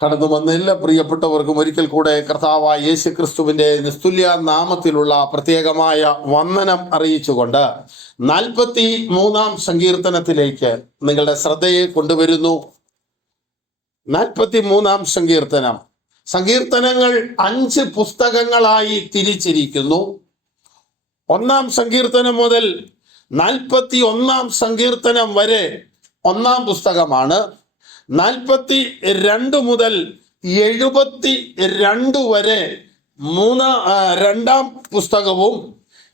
കടന്നു വന്ന എല്ലാ പ്രിയപ്പെട്ടവർക്കും ഒരിക്കൽ കൂടെ കർത്താവായ യേശു ക്രിസ്തുവിന്റെ നിസ്തുല്യ നാമത്തിലുള്ള പ്രത്യേകമായ വന്ദനം അറിയിച്ചുകൊണ്ട് 43-ാം സങ്കീർത്തനത്തിലേക്ക് നിങ്ങളുടെ ശ്രദ്ധയെ കൊണ്ടുവരുന്നു. 43-ാം സങ്കീർത്തനം. സങ്കീർത്തനങ്ങൾ 5 പുസ്തകങ്ങളായി തിരിച്ചിരിക്കുന്നു. 1-ാം സങ്കീർത്തനം മുതൽ 41-ാം സങ്കീർത്തനം വരെ 1-ാം പുസ്തകമാണ്. 42 മുതൽ 72 വരെ 2-ാം പുസ്തകവും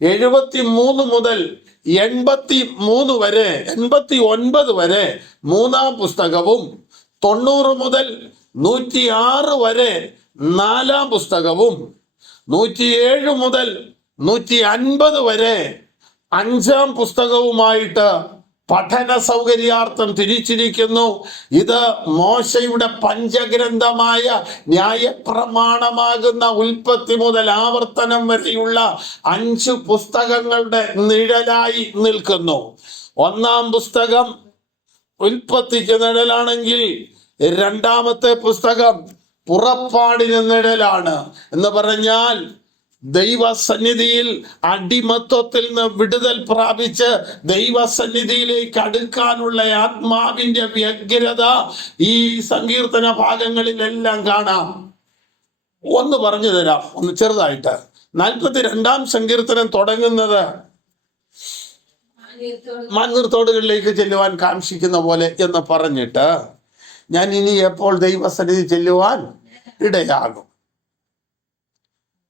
73 മുതൽ 83 വരെ 89 വരെ 3-ാം പുസ്തകവും 90 മുതൽ 106 വരെ 4-ാം പുസ്തകവും 107 മുതൽ 150 വരെ 5-ാം പുസ്തകവുമായിട്ട് പഠന സൗകര്യാർത്ഥം തിരിച്ചിരിക്കുന്നു. ഇത് മോശയുടെ പഞ്ചഗ്രന്ഥമായ ന്യായപ്രമാണമാകുന്ന ഉൽപ്പത്തി മുതൽ ആവർത്തനം വരെയുള്ള 5 പുസ്തകങ്ങളുടെ നിഴലായി നിൽക്കുന്നു. 1-ാം പുസ്തകം ഉൽപ്പത്തിക്ക് നിഴലാണെങ്കിൽ 2-ാമത്തെ പുസ്തകം പുറപ്പാടിന് നിഴലാണ്. എന്ന് പറഞ്ഞാൽ ദൈവസന്നിധിയിൽ അടിമത്വത്തിൽ നിന്ന് വിടുതൽ പ്രാപിച്ച് ദൈവസന്നിധിയിലേക്ക് അടുക്കാനുള്ള ആത്മാവിന്റെ വ്യഗ്രത ഈ സങ്കീർത്തന ഭാഗങ്ങളിലെല്ലാം കാണാം. ഒന്ന് പറഞ്ഞു തരാം, ഒന്ന് ചെറുതായിട്ട്. 42-ാം സങ്കീർത്തനം തുടങ്ങുന്നത് മണ്ണീർത്തോടുകളിലേക്ക് ചെല്ലുവാൻ കാക്ഷിക്കുന്ന പോലെ എന്ന് പറഞ്ഞിട്ട്, ഞാൻ ഇനി എപ്പോൾ ദൈവസന്നിധി ചെല്ലുവാൻ ഇടയാകും.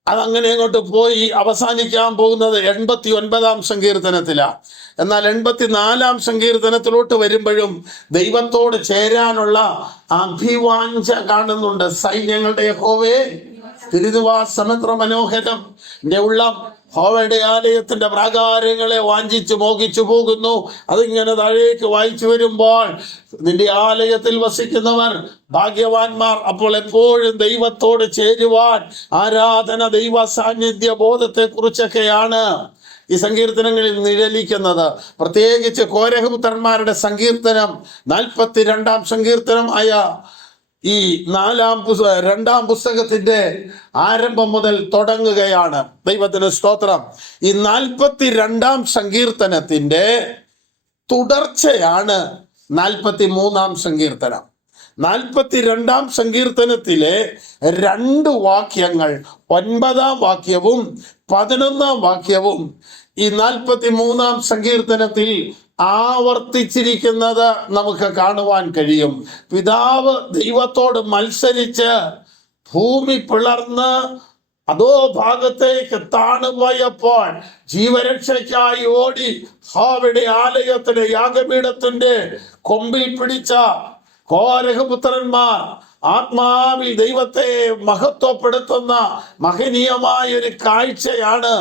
അതങ്ങനെ അങ്ങോട്ട് പോയി അവസാനിക്കാൻ പോകുന്നത് 89-ാം സങ്കീർത്തനത്തിലാണ്. എന്നാൽ 84-ാം സങ്കീർത്തനത്തിലോട്ട് വരുമ്പോഴും ദൈവത്തോട് ചേരാനുള്ള അഭിവാഞ്ച കാണുന്നുണ്ട്. സൈന്യങ്ങളുടെ യഹോവേ, തിരുനിവാസം എത്ര മനോഹരം, എൻ്റെ ഉള്ളം യഹോവയുടെ ആലയത്തിന്റെ പ്രാകാരങ്ങളെ വാഞ്ചിച്ചു മോഹിച്ചു പോകുന്നു. അതിങ്ങനെ താഴേക്ക് വായിച്ചു വരുമ്പോൾ, നിന്റെ ആലയത്തിൽ വസിക്കുന്നവർ ഭാഗ്യവാന്മാർ. അപ്പോൾ എപ്പോഴും ദൈവത്തോട് ചേരുവാൻ ആരാധന, ദൈവ സാന്നിധ്യ ബോധത്തെ കുറിച്ചൊക്കെയാണ് ഈ സങ്കീർത്തനങ്ങളിൽ നിഴലിക്കുന്നത്. പ്രത്യേകിച്ച് കോരഹപുത്രന്മാരുടെ സങ്കീർത്തനം 42-ാം സങ്കീർത്തനം ആയ ഈ 2-ാം പുസ്തകത്തിന്റെ ആരംഭം മുതൽ തുടങ്ങുകയാണ്. ദൈവത്തിന് സ്തോത്രം. ഈ 42-ാം സങ്കീർത്തനത്തിന്റെ തുടർച്ചയാണ് 43-ാം സങ്കീർത്തനം. 42-ാം സങ്കീർത്തനത്തിലെ 2 വാക്യങ്ങൾ, 9-ാം വാക്യവും 11-ാം വാക്യവും ഈ 43-ാം സങ്കീർത്തനത്തിൽ ആവർത്തിച്ചിരിക്കുന്നത് നമുക്ക് കാണുവാൻ കഴിയും. പിതാവ് ദൈവത്തോട് മത്സരിച്ച് ഭൂമി പിളർന്ന് അതോ ഭാഗത്തേക്ക് താണുപോയപ്പോൾ ജീവരക്ഷയ്ക്കായി ഓടി യഹോവയുടെ ആലയത്തിന്റെ യാഗപീഠത്തിന്റെ കൊമ്പിൽ പിടിച്ച കോരഹപുത്രന്മാർ ആത്മാവിൽ ദൈവത്തെ മഹത്വപ്പെടുത്തുന്ന മഹനീയമായ ഒരു കാഴ്ചയാണ്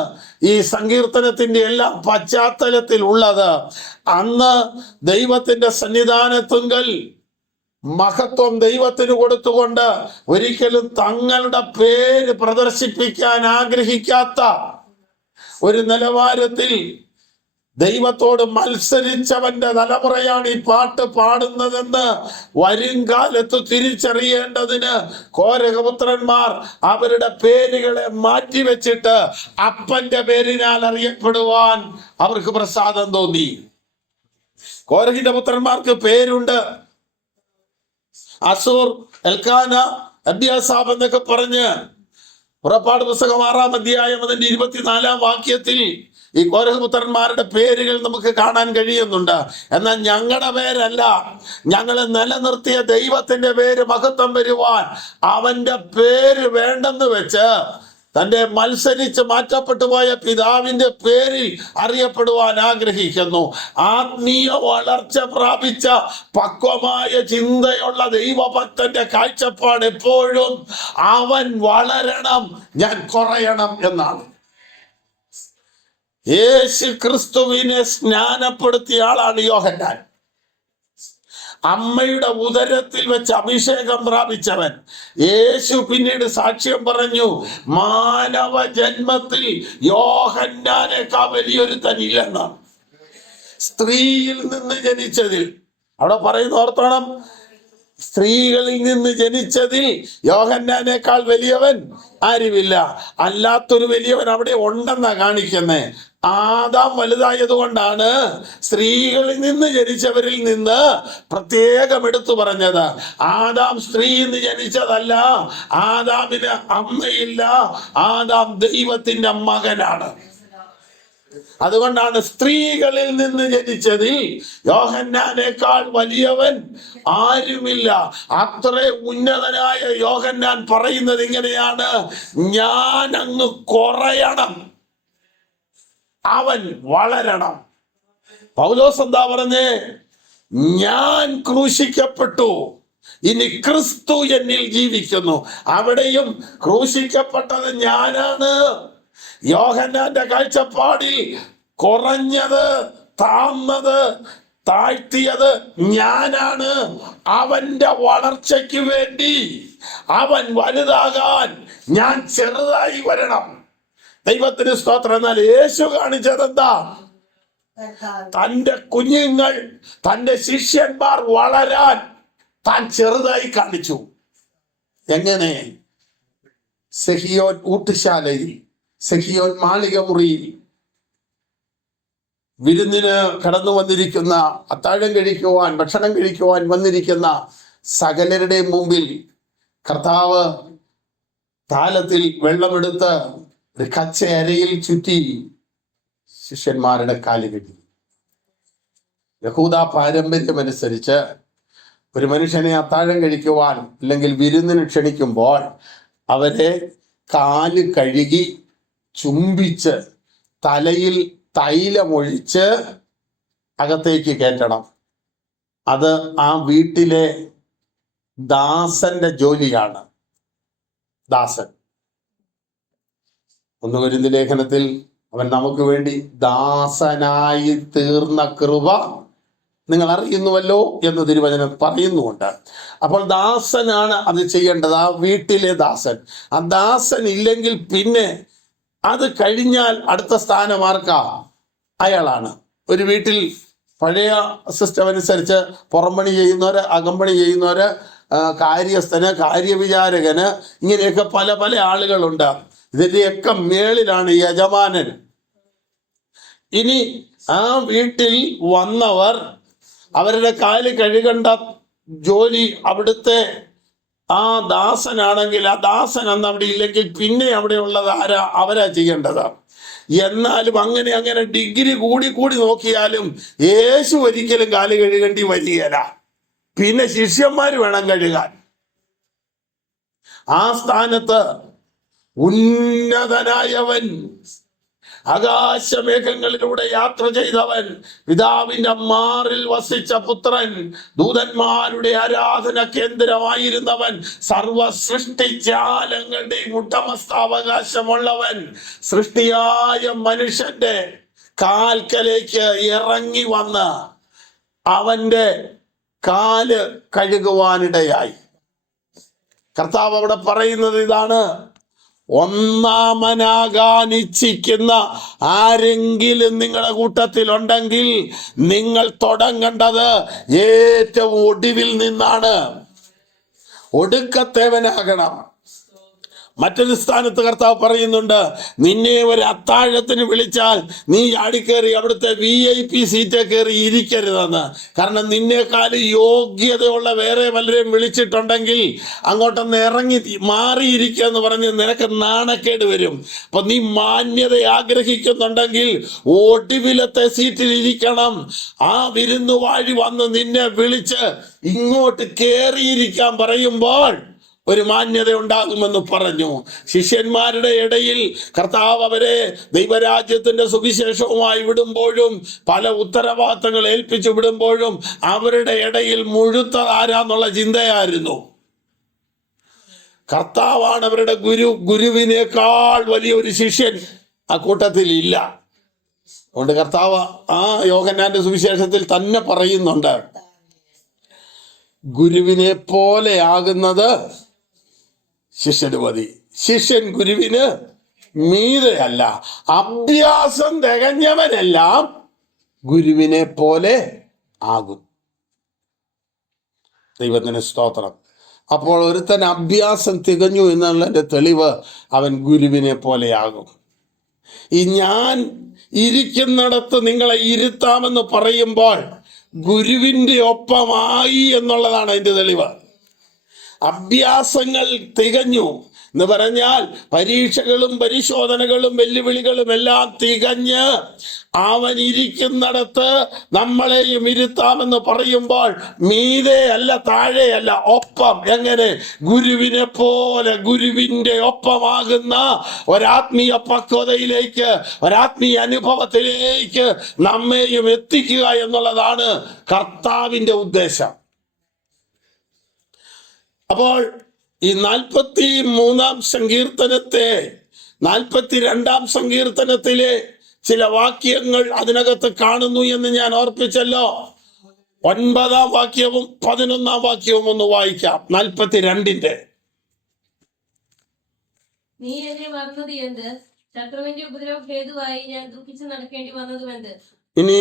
ഈ സങ്കീർത്തനത്തിന്റെ എല്ലാം പശ്ചാത്തലത്തിൽ ഉള്ളത്. അന്ന് ദൈവത്തിന്റെ സന്നിധാനത്തുങ്കൽ മഹത്വം ദൈവത്തിന് കൊടുത്തുകൊണ്ട് ഒരിക്കലും തങ്ങളുടെ പേര് പ്രദർശിപ്പിക്കാൻ ആഗ്രഹിക്കാത്ത ഒരു നിലവാരത്തിൽ ദൈവത്തോട് മത്സരിച്ചവന്റെ തലമുറയാണ് ഈ പാട്ട് പാടുന്നതെന്ന് വരും കാലത്ത് തിരിച്ചറിയേണ്ടതിന് കോരഹപുത്രന്മാർ അവരുടെ പേരുകളെ മാറ്റിവെച്ചിട്ട് അപ്പന്റെ പേരിനാൽ അറിയപ്പെടുവാൻ അവർക്ക് പ്രസാദം തോന്നി. കോരഹിന്റെ പുത്രന്മാർക്ക് പേരുണ്ട്. അസൂർ, എൽക്കാന, അബ്യാസാബ് എന്നൊക്കെ പറഞ്ഞ് പുറപ്പാട് പുസ്തകം 6-ാം അധ്യായം അതിന്റെ 24-ാം വാക്യത്തിൽ ഈ കോരഹപുത്രന്മാരുടെ പേരുകൾ നമുക്ക് കാണാൻ കഴിയുന്നുണ്ട്. എന്നാൽ ഞങ്ങളുടെ പേരല്ല, ഞങ്ങൾ നിലനിർത്തിയ ദൈവത്തിന്റെ പേര് മഹത്വം വരുവാൻ അവന്റെ പേര് വേണ്ടെന്ന് വെച്ച് തന്റെ മത്സരിച്ച് മാറ്റപ്പെട്ടു പോയ പിതാവിന്റെ പേരിൽ അറിയപ്പെടുവാൻ ആഗ്രഹിക്കുന്നു. ആത്മീയ വളർച്ച പ്രാപിച്ച പക്വമായ ചിന്തയുള്ള ദൈവഭക്തന്റെ കാഴ്ചപ്പാട് എപ്പോഴും അവൻ വളരണം, ഞാൻ കുറയണം എന്നാണ്. യേശു ക്രിസ്തുവിനെ സ്നാനപ്പെടുത്തിയ ആളാണ് യോഹന്നാൻ. അമ്മയുടെ ഉദരത്തിൽ വെച്ച് അഭിഷേകം പ്രാപിച്ചവൻ. യേശു പിന്നീട് സാക്ഷ്യം പറഞ്ഞു, മാനവ ജന്മത്തിൽ യോഹന്നാനേക്കാൾ വലിയൊരുത്തനില്ലെന്നാണ്. സ്ത്രീയിൽ നിന്ന് ജനിച്ചതിൽ അവിടെ പറയുന്ന ഓർത്തോണം, സ്ത്രീകളിൽ നിന്ന് ജനിച്ചതിൽ യോഹന്നാനേക്കാൾ വലിയവൻ ആരുമില്ല. അല്ലാത്തൊരു വലിയവൻ അവിടെ ഉണ്ടെന്നാ കാണിക്കുന്നേ. ആദാം വലുതായത് കൊണ്ടാണ് സ്ത്രീകളിൽ നിന്ന് ജനിച്ചവരിൽ നിന്ന് പ്രത്യേകം എടുത്തു പറഞ്ഞത്. ആദാം സ്ത്രീയിൽ നിന്ന് ജനിച്ചതല്ല, ആദാമിന് അമ്മയില്ല, ആദാം ദൈവത്തിന്റെ മകനാണ്. അതുകൊണ്ടാണ് സ്ത്രീകളിൽ നിന്ന് ജനിച്ചതിൽ യോഹന്നാനേക്കാൾ വലിയവൻ ആരുമില്ല. അത്ര ഉന്നതനായ യോഹന്നാൻ പറയുന്നത് ഇങ്ങനെയാണ്: ഞാൻ അങ്ങ് കുറയണം, അവൻ വളരണം. പൗലോസ് എന്താ പറഞ്ഞേ? ഞാൻ ക്രൂശിക്കപ്പെട്ടു, ഇനി ക്രിസ്തു എന്നിൽ ജീവിക്കുന്നു. അവിടെയും ക്രൂശിക്കപ്പെട്ടത് ഞാനാണ്. യോഹന്നാന്റെ കാഴ്ചപ്പാടിൽ കുറഞ്ഞത്, താഴ്ന്നത്, താഴ്ത്തിയത് ഞാനാണ്. അവന്റെ വളർച്ചയ്ക്ക് വേണ്ടി, അവൻ വലുതാകാൻ ഞാൻ ചെറുതായി വരണം. ദൈവത്തിന് സ്തോത്രം. എന്നാൽ യേശു കാണിച്ചത് എന്താ? തന്റെ കുഞ്ഞുങ്ങൾ, തന്റെ ശിഷ്യന്മാർ വളരാൻ താൻ ചെറുതായി കാണിച്ചു. എങ്ങനെ? സെഹിയോൻ ഊട്ടുശാലയിൽ, സെഹിയോൻ മാളിക മുറിയിൽ വിരുന്നിന് കടന്നു വന്നിരിക്കുന്ന, അത്താഴം കഴിക്കുവാൻ, ഭക്ഷണം കഴിക്കുവാൻ വന്നിരിക്കുന്ന സകലരുടെയും മുമ്പിൽ കർത്താവ് താലത്തിൽ വെള്ളമെടുത്ത് ഒരു കച്ച അരയിൽ ചുറ്റി ശിഷ്യന്മാരുടെ കാല് കെട്ടി. യഹൂദ പാരമ്പര്യമനുസരിച്ച് ഒരു മനുഷ്യനെ അത്താഴം കഴിക്കുവാൻ അല്ലെങ്കിൽ വിരുന്നിന് ക്ഷണിക്കുമ്പോൾ അവരെ കാല് കഴുകി ചുംബിച്ച് തലയിൽ തൈലമൊഴിച്ച് അകത്തേക്ക് കയറ്റണം. അത് ആ വീട്ടിലെ ദാസന്റെ ജോലിയാണ്. ദാസൻ. 1 കൊരിന്ത്യർ ലേഖനത്തിൽ അവൻ നമുക്ക് വേണ്ടി ദാസനായി തീർന്ന കൃപ നിങ്ങൾ അറിയുന്നുവല്ലോ എന്ന് തിരുവചനം പറയുന്നുണ്ട്. അപ്പോൾ ദാസനാണ് അത് ചെയ്യേണ്ടത്, ആ വീട്ടിലെ ദാസൻ. ആ ദാസൻ ഇല്ലെങ്കിൽ പിന്നെ അത് കഴിഞ്ഞാൽ അടുത്ത സ്ഥാനം ആർക്കാ? അയാളാണ്. ഒരു വീട്ടിൽ പഴയ സിസ്റ്റം അനുസരിച്ച് പുറംപണി ചെയ്യുന്നവര്, അകമ്പണി ചെയ്യുന്നവര്, കാര്യസ്ഥന്, കാര്യവിചാരകന്, ഇങ്ങനെയൊക്കെ പല പല ആളുകളുണ്ട്. ഇതിന്റെയൊക്കെ മേളിലാണ് യജമാനൻ. ഇനി ആ വീട്ടിൽ വന്നവർ അവരുടെ കാല് കഴുകേണ്ട ജോലി അവിടുത്തെ ആ ദാസനാണെങ്കിൽ, ആ ദാസൻ അന്ന് അവിടെ ഇല്ലെങ്കിൽ പിന്നെ അവിടെ ഉള്ളത് ആരാ? അവരാ ചെയ്യേണ്ടത്. എന്നാലും അങ്ങനെ ഡിഗ്രി കൂടി നോക്കിയാലും യേശു ഒരിക്കലും കാല് കഴുകേണ്ടി വരികയില്ല. പിന്നെ ശിഷ്യന്മാർ വേണം കഴുകാൻ. ആ സ്ഥാനത്ത് ഉന്നതനായവൻ, ആകാശമേഘങ്ങളിലൂടെ യാത്ര ചെയ്തവൻ, പിതാവിന്റെ മാറിൽ വസിച്ച പുത്രൻ, ദൂതന്മാരുടെ ആരാധന കേന്ദ്രമായിരുന്നവൻ, സർവ സൃഷ്ടിജാലങ്ങളുടെയും ഉടമസ്ഥാവകാശമുള്ളവൻ, സൃഷ്ടിയായ മനുഷ്യന്റെ കാൽക്കലേക്ക് ഇറങ്ങി വന്ന് അവന്റെ കാല് കഴുകുവാനിടയായി. കർത്താവ് അവിടെ പറയുന്നത് ഇതാണ്: ഒന്നാമനാകാൻ ഇച്ഛിക്കുന്ന ആരെങ്കിലും നിങ്ങളുടെ കൂട്ടത്തിൽ ഉണ്ടെങ്കിൽ നിങ്ങൾ തുടങ്ങേണ്ടത് ഏറ്റവും ഒടുവിൽ നിന്നാണ്. ഒടുക്കത്തേവനാകണം. മറ്റൊരു സ്ഥാനത്ത് കർത്താവ് പറയുന്നുണ്ട്: നിന്നെ ഒരു അത്താഴത്തിന് വിളിച്ചാൽ നീ ആടിക്കേറി അവിടുത്തെ VIP സീറ്റ് കയറി ഇരിക്കരുതെന്ന്. കാരണം നിന്നേക്കാൾ യോഗ്യതയുള്ള വേറെ പലരെയും വിളിച്ചിട്ടുണ്ടെങ്കിൽ അങ്ങോട്ടൊന്ന് ഇറങ്ങി മാറിയിരിക്കുക എന്ന് പറഞ്ഞ് നിനക്ക് നാണക്കേട് വരും. അപ്പൊ നീ മാന്യത ആഗ്രഹിക്കുന്നുണ്ടെങ്കിൽ ഒടുവിലത്തെ സീറ്റിൽ ഇരിക്കണം. ആ വിരുന്നുവാഴി വന്ന് നിന്നെ വിളിച്ച് ഇങ്ങോട്ട് കയറിയിരിക്കാൻ പറയുമ്പോൾ ഒരു മാന്യത ഉണ്ടാകുമെന്ന് പറഞ്ഞു. ശിഷ്യന്മാരുടെ ഇടയിൽ കർത്താവ് അവരെ ദൈവരാജ്യത്തിന്റെ സുവിശേഷവുമായി വിടുമ്പോഴും പല ഉത്തരവാദിത്തങ്ങൾ ഏൽപ്പിച്ചു വിടുമ്പോഴും അവരുടെ ഇടയിൽ മുഴുത്തതാരാന്നുള്ള ചിന്തയായിരുന്നു. കർത്താവാണ് അവരുടെ ഗുരു. ഗുരുവിനേക്കാൾ വലിയൊരു ശിഷ്യൻ ആ കൂട്ടത്തിൽ ഇല്ല. അതുകൊണ്ട് കർത്താവ് ആ യോഹന്നാന്റെ സുവിശേഷത്തിൽ തന്നെ പറയുന്നുണ്ട്: ഗുരുവിനെ പോലെ ആകുന്നത് ശിഷ്യന് മതി, ശിഷ്യൻ ഗുരുവിന് മീതെയല്ല. അഭ്യാസം തികഞ്ഞവനെല്ലാം ഗുരുവിനെ പോലെ ആകും. ദൈവത്തിന് സ്തോത്രം. അപ്പോൾ ഒരുത്തൻ അഭ്യാസം തികഞ്ഞു എന്നുള്ളതിന്റെ തെളിവ് അവൻ ഗുരുവിനെ പോലെയാകും. ഈ ഞാൻ ഇരിക്കുന്നിടത്ത് നിങ്ങളെ ഇരുത്താമെന്ന് പറയുമ്പോൾ ഗുരുവിന്റെ ഒപ്പമായി എന്നുള്ളതാണ് അതിന്റെ തെളിവ്. അഭ്യാസങ്ങൾ തികഞ്ഞു എന്ന് പറഞ്ഞാൽ പരീക്ഷകളും പരിശോധനകളും വെല്ലുവിളികളും എല്ലാം തികഞ്ഞ് അവൻ ഇരിക്കുന്നിടത്ത് നമ്മളെയും ഇരുത്താമെന്ന് പറയുമ്പോൾ മീതെ അല്ല, താഴെയല്ല, ഒപ്പം. എങ്ങനെ? ഗുരുവിനെ പോലെ, ഗുരുവിന്റെ ഒപ്പമാകുന്ന ഒരാത്മീയ പക്വതയിലേക്ക്, ഒരാത്മീയ അനുഭവത്തിലേക്ക് നമ്മെയും എത്തിക്കുക എന്നുള്ളതാണ് കർത്താവിന്റെ ഉദ്ദേശം. അപ്പോൾ ഈ 43-ാം സങ്കീർത്തനത്തെ 42-ാം സങ്കീർത്തനത്തിലെ ചില വാക്യങ്ങൾ അതിനകത്ത് കാണുന്നു എന്ന് ഞാൻ ഓർപ്പിച്ചല്ലോ. 9-ാം വാക്യവും 11-ാം വാക്യവും ഒന്ന് വായിക്കാം. 42-ന്റെ നീ എന്നെ മറന്നത് എന്ത്? ശത്രുവിന്റെ ഉപദ്രവം ഹേതുവായി ഞാൻ ദുഃഖിച്ച് നടക്കേണ്ടി വന്നതുമെന്ത്? ഇനി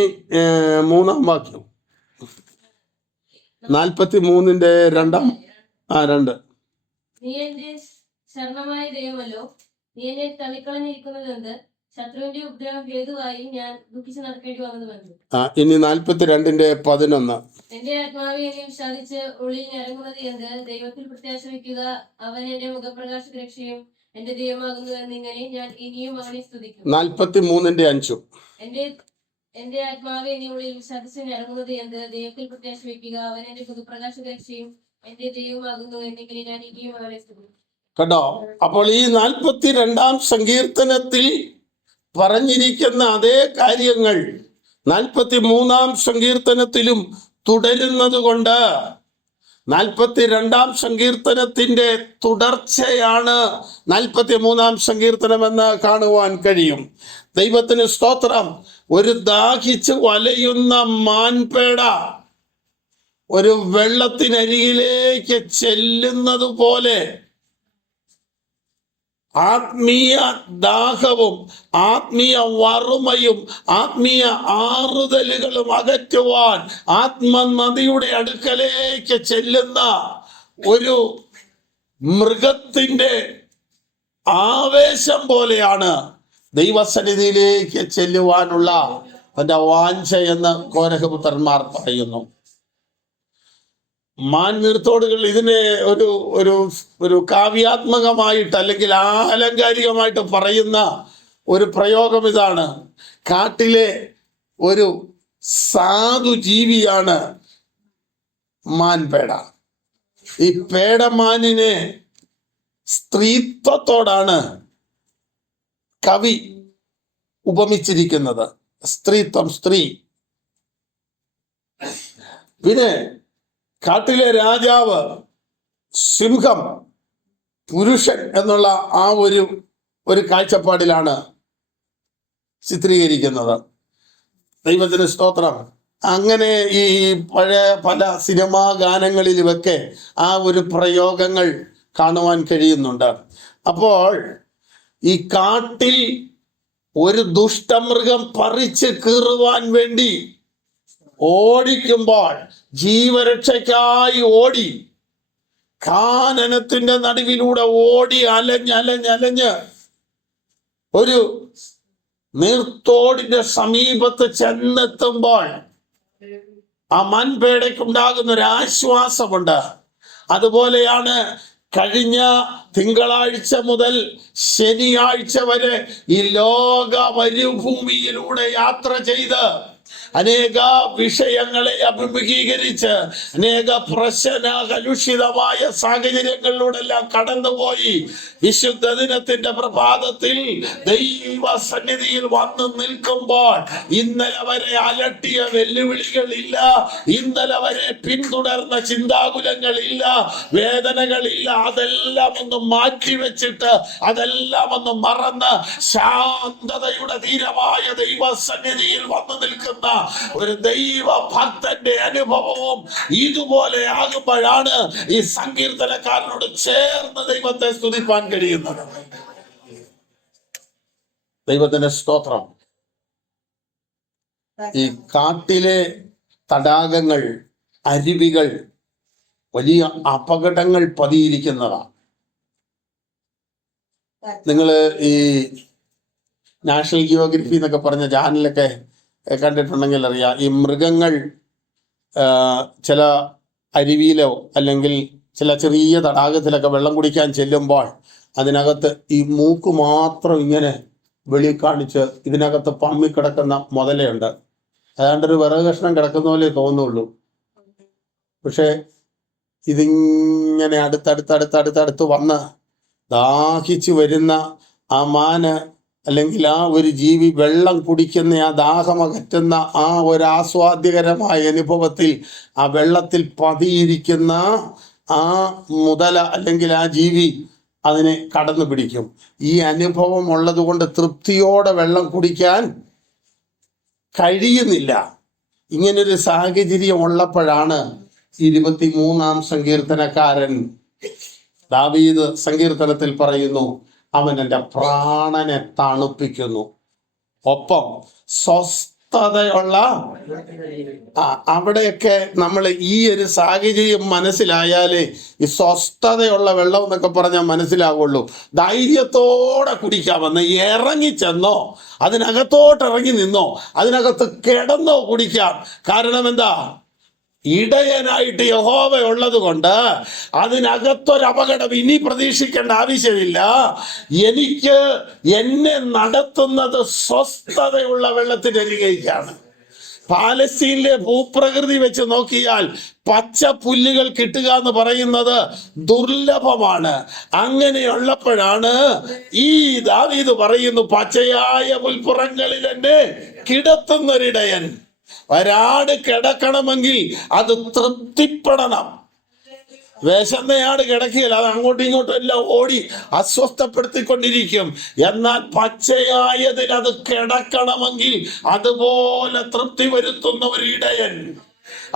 3-ാം വാക്യം 43-ന്റെ 2. നീ എന്റെ ശരണമായ ദൈവമല്ലോ, നീ എന്നെ തള്ളിക്കളഞ്ഞിരിക്കുന്നത് എന്ത്? ശത്രുവിന്റെ ഉപദ്രവം ഹേതുവായി ഞാൻ ദുഃഖിച്ച് നടക്കേണ്ടി വന്നതുമെന്ത്? ഇനി 42-ന്റെ 11. എന്റെ ആത്മാവെ എന്നെ വിഷാദിച്ച് ഉള്ളിൽ ഇറങ്ങുന്നത് എന്ത്? ദൈവത്തിൽ പ്രത്യാശ വയ്ക്കുക, അവൻ എന്റെ മുഖപ്രകാശ രക്ഷയും എന്റെ ദൈവമാകുന്നു എന്നിങ്ങനെ ഞാൻ ഇനിയും അവനെ സ്തുതിക്കും. 43-ന്റെ 5. എന്റെ ആത്മാവെ എന്നെ ഉള്ളിൽ വിഷാദിച്ച് ഇറങ്ങുന്നത് എന്ത്? ദൈവത്തിൽ പ്രത്യാശ വയ്ക്കുക, അവൻ എന്റെ മുഖപ്രകാശ രക്ഷയും എന്റെ ദൈവമാകുന്നു എന്നെങ്കിൽ ഞാൻ ഇനിയും അവനെ സ്തുതിക്കും. കേട്ടോ? അപ്പോൾ ഈ 42-ാം സങ്കീർത്തനത്തിൽ പറഞ്ഞിരിക്കുന്ന അതേ കാര്യങ്ങൾ 43-ാം സങ്കീർത്തനത്തിലും തുടരുന്നത് കൊണ്ട് 42-ാം സങ്കീർത്തനത്തിന്റെ തുടർച്ചയാണ് 43-ാം സങ്കീർത്തനമെന്ന് കാണുവാൻ കഴിയും. ദൈവത്തിന് സ്തോത്രം. ഒരു ദാഹിച്ച് വലയുന്ന മാൻപേട ഒരു വെള്ളത്തിനരികിലേക്ക് ചെല്ലുന്നത് പോലെ ആത്മീയ ദാഹവും ആത്മീയ വറുമയും ആത്മീയ ആറുതലുകളും അകറ്റുവാൻ ആത്മനദിയുടെ അടുക്കലേക്ക് ചെല്ലുന്ന ഒരു മൃഗത്തിന്റെ ആവേശം പോലെയാണ് ദൈവസന്നിധിയിലേക്ക് ചെല്ലുവാനുള്ള തന്റെ വാഞ്ചയെന്ന് കോരഹപുത്രന്മാർ പറയുന്നു. മാൻനീർത്തോടുകൾ ഇതിനെ ഒരു കാവ്യാത്മകമായിട്ട് അല്ലെങ്കിൽ ആലങ്കാരികമായിട്ട് പറയുന്ന ഒരു പ്രയോഗം ഇതാണ്. കാട്ടിലെ ഒരു സാധു ജീവിയാണ് മാൻപേട. ഈ പേടമാനിനെ സ്ത്രീത്വത്തോടാണ് കവി ഉപമിച്ചിരിക്കുന്നത്. സ്ത്രീത്വം, സ്ത്രീ. പിന്നെ കാട്ടിലെ രാജാവ്, സിംഹം, പുരുഷൻ എന്നുള്ള ആ ഒരു കാഴ്ചപ്പാടിലാണ് ചിത്രീകരിക്കുന്നത്. ദൈവത്തിന് സ്തോത്രം. അങ്ങനെ ഈ പഴയ പല സിനിമാ ഗാനങ്ങളിലുമൊക്കെ ആ ഒരു പ്രയോഗങ്ങൾ കാണുവാൻ കഴിയുന്നുണ്ട്. അപ്പോൾ ഈ കാട്ടിൽ ഒരു ദുഷ്ടമൃഗം പറിച്ച് കീറുവാൻ വേണ്ടി ഓടിക്കുമ്പോൾ, ജീവരക്ഷയ്ക്കായി ഓടി കാനനത്തിന്റെ നടുവിലൂടെ ഓടി അലഞ്ഞ് ഒരു നീർത്തോടിന്റെ സമീപത്ത് ചെന്നെത്തുമ്പോൾ ആ മൻപേടയ്ക്കുണ്ടാകുന്ന ഒരു ആശ്വാസമുണ്ട്. അതുപോലെയാണ് കഴിഞ്ഞ തിങ്കളാഴ്ച മുതൽ ശനിയാഴ്ച വരെ ഈ ലോക മരുഭൂമിയിലൂടെ യാത്ര ചെയ്ത് അനേക വിഷയങ്ങളെ അഭിമുഖീകരിച്ച് അനേക കലുഷിതമായ സാഹചര്യങ്ങളിലൂടെല്ലാം കടന്നുപോയി വിശുദ്ധ ദിനത്തിന്റെ പ്രഭാതത്തിൽ ദൈവ സന്നിധിയിൽ വന്നു നിൽക്കുമ്പോൾ ഇന്നലെ വരെ അലട്ടിയ വെല്ലുവിളികളില്ല, ഇന്നലെ വരെ പിന്തുടർന്ന ചിന്താകുലങ്ങളില്ല, വേദനകളില്ല. അതെല്ലാം ഒന്ന് മാറ്റിവെച്ചിട്ട്, അതെല്ലാം ഒന്ന് മറന്ന് ശാന്തതയുടെ ധീരമായ ദൈവ സന്നിധിയിൽ വന്നു നിൽക്കുന്ന ഒരു ദൈവ ഭക്തന്റെ അനുഭവവും ഇതുപോലെ ആകുമ്പോഴാണ് ഈ സങ്കീർത്തനക്കാരനോട് ചേർന്ന് ദൈവത്തെ സ്തുതിപ്പാൻ കഴിയുന്നത്. ദൈവത്തിന്റെ സ്തോത്രം. ഈ കാട്ടിലെ തടാകങ്ങൾ, അരുവികൾ വലിയ അപകടങ്ങൾ പതിയിരിക്കുന്നതാണ്. നിങ്ങൾ ഈ നാഷണൽ ജിയോഗ്രഫി എന്നൊക്കെ പറഞ്ഞ ചാനലൊക്കെ കണ്ടിട്ടുണ്ടെങ്കിൽ അറിയാം, ഈ മൃഗങ്ങൾ ചില അരുവിയിലോ അല്ലെങ്കിൽ ചില ചെറിയ തടാകത്തിലൊക്കെ വെള്ളം കുടിക്കാൻ ചെല്ലുമ്പോൾ അതിനകത്ത് ഈ മൂക്ക് മാത്രം ഇങ്ങനെ വെളി കാണിച്ച് ഇതിനകത്ത് പമ്മിക്കിടക്കുന്ന മുതലയുണ്ട്. ഏതാണ്ടൊരു വിറക് കഷ്ണം കിടക്കുന്ന പോലെ തോന്നുള്ളൂ. പക്ഷെ ഇതിങ്ങനെ അടുത്തടുത്ത് വന്ന് ദാഹിച്ചു വരുന്ന ആ മാന് അല്ലെങ്കിൽ ആ ഒരു ജീവി വെള്ളം കുടിക്കുന്ന ആ ദാഹമകറ്റുന്ന ആ ഒരു ആസ്വാദ്യകരമായ അനുഭവത്തിൽ ആ വെള്ളത്തിൽ പതിയിരിക്കുന്ന ആ മുതല അല്ലെങ്കിൽ ആ ജീവി അതിനെ കടന്നു പിടിക്കും. ഈ അനുഭവം ഉള്ളത് കൊണ്ട് തൃപ്തിയോടെ വെള്ളം കുടിക്കാൻ കഴിയുന്നില്ല. ഇങ്ങനൊരു സാഹചര്യം ഉള്ളപ്പോഴാണ് 23-ാം സങ്കീർത്തനക്കാരൻ ദാവീദ് സങ്കീർത്തനത്തിൽ പറയുന്നു, അവൻ എൻ്റെ പ്രാണനെ തണുപ്പിക്കുന്നു. ഒപ്പം സ്വസ്ഥതയുള്ള അവിടെയൊക്കെ നമ്മൾ ഈ ഒരു സാഹചര്യം മനസ്സിലായാലേ ഈ സ്വസ്ഥതയുള്ള വെള്ളം എന്നൊക്കെ പറഞ്ഞാൽ മനസ്സിലാവുള്ളൂ. ധൈര്യത്തോടെ കുടിക്കാമെന്ന് ഇറങ്ങിച്ചെന്നോ അതിനകത്തോട്ട് ഇറങ്ങി നിന്നോ അതിനകത്ത് കിടന്നോ കുടിക്കാം. കാരണം എന്താ? ഇടയനായിട്ട് യഹോവ ഉള്ളത് കൊണ്ട് അതിനകത്തൊരപകടം ഇനി പ്രതീക്ഷിക്കേണ്ട ആവശ്യമില്ല. എനിക്ക് എന്നെ നടത്തുന്നത് സ്വസ്ഥതയുള്ള വെള്ളത്തിനരികേക്കാണ്. പാലസ്തീനിലെ ഭൂപ്രകൃതി വെച്ച് നോക്കിയാൽ പച്ച പുല്ലുകൾ കിട്ടുക എന്ന് പറയുന്നത് ദുർലഭമാണ്. അങ്ങനെയുള്ളപ്പോഴാണ് ഈ ദാവീദ് പറയുന്നു, പച്ചയായ പുൽപ്പുറങ്ങളിൽ എന്നെ കിടത്തുന്നൊരിടയൻ. ഒരാട് കിടക്കണമെങ്കിൽ അത് തൃപ്തിപ്പെടണം. വിശന്നയാട് കിടക്കുകയില്ല, അത് അങ്ങോട്ടും ഇങ്ങോട്ടും എല്ലാം ഓടി അസ്വസ്ഥപ്പെടുത്തിക്കൊണ്ടിരിക്കും. എന്നാൽ പച്ചയായതിൽ അത് കിടക്കണമെങ്കിൽ അതുപോലെ തൃപ്തി വരുത്തുന്ന ഒരു ഇടയൻ.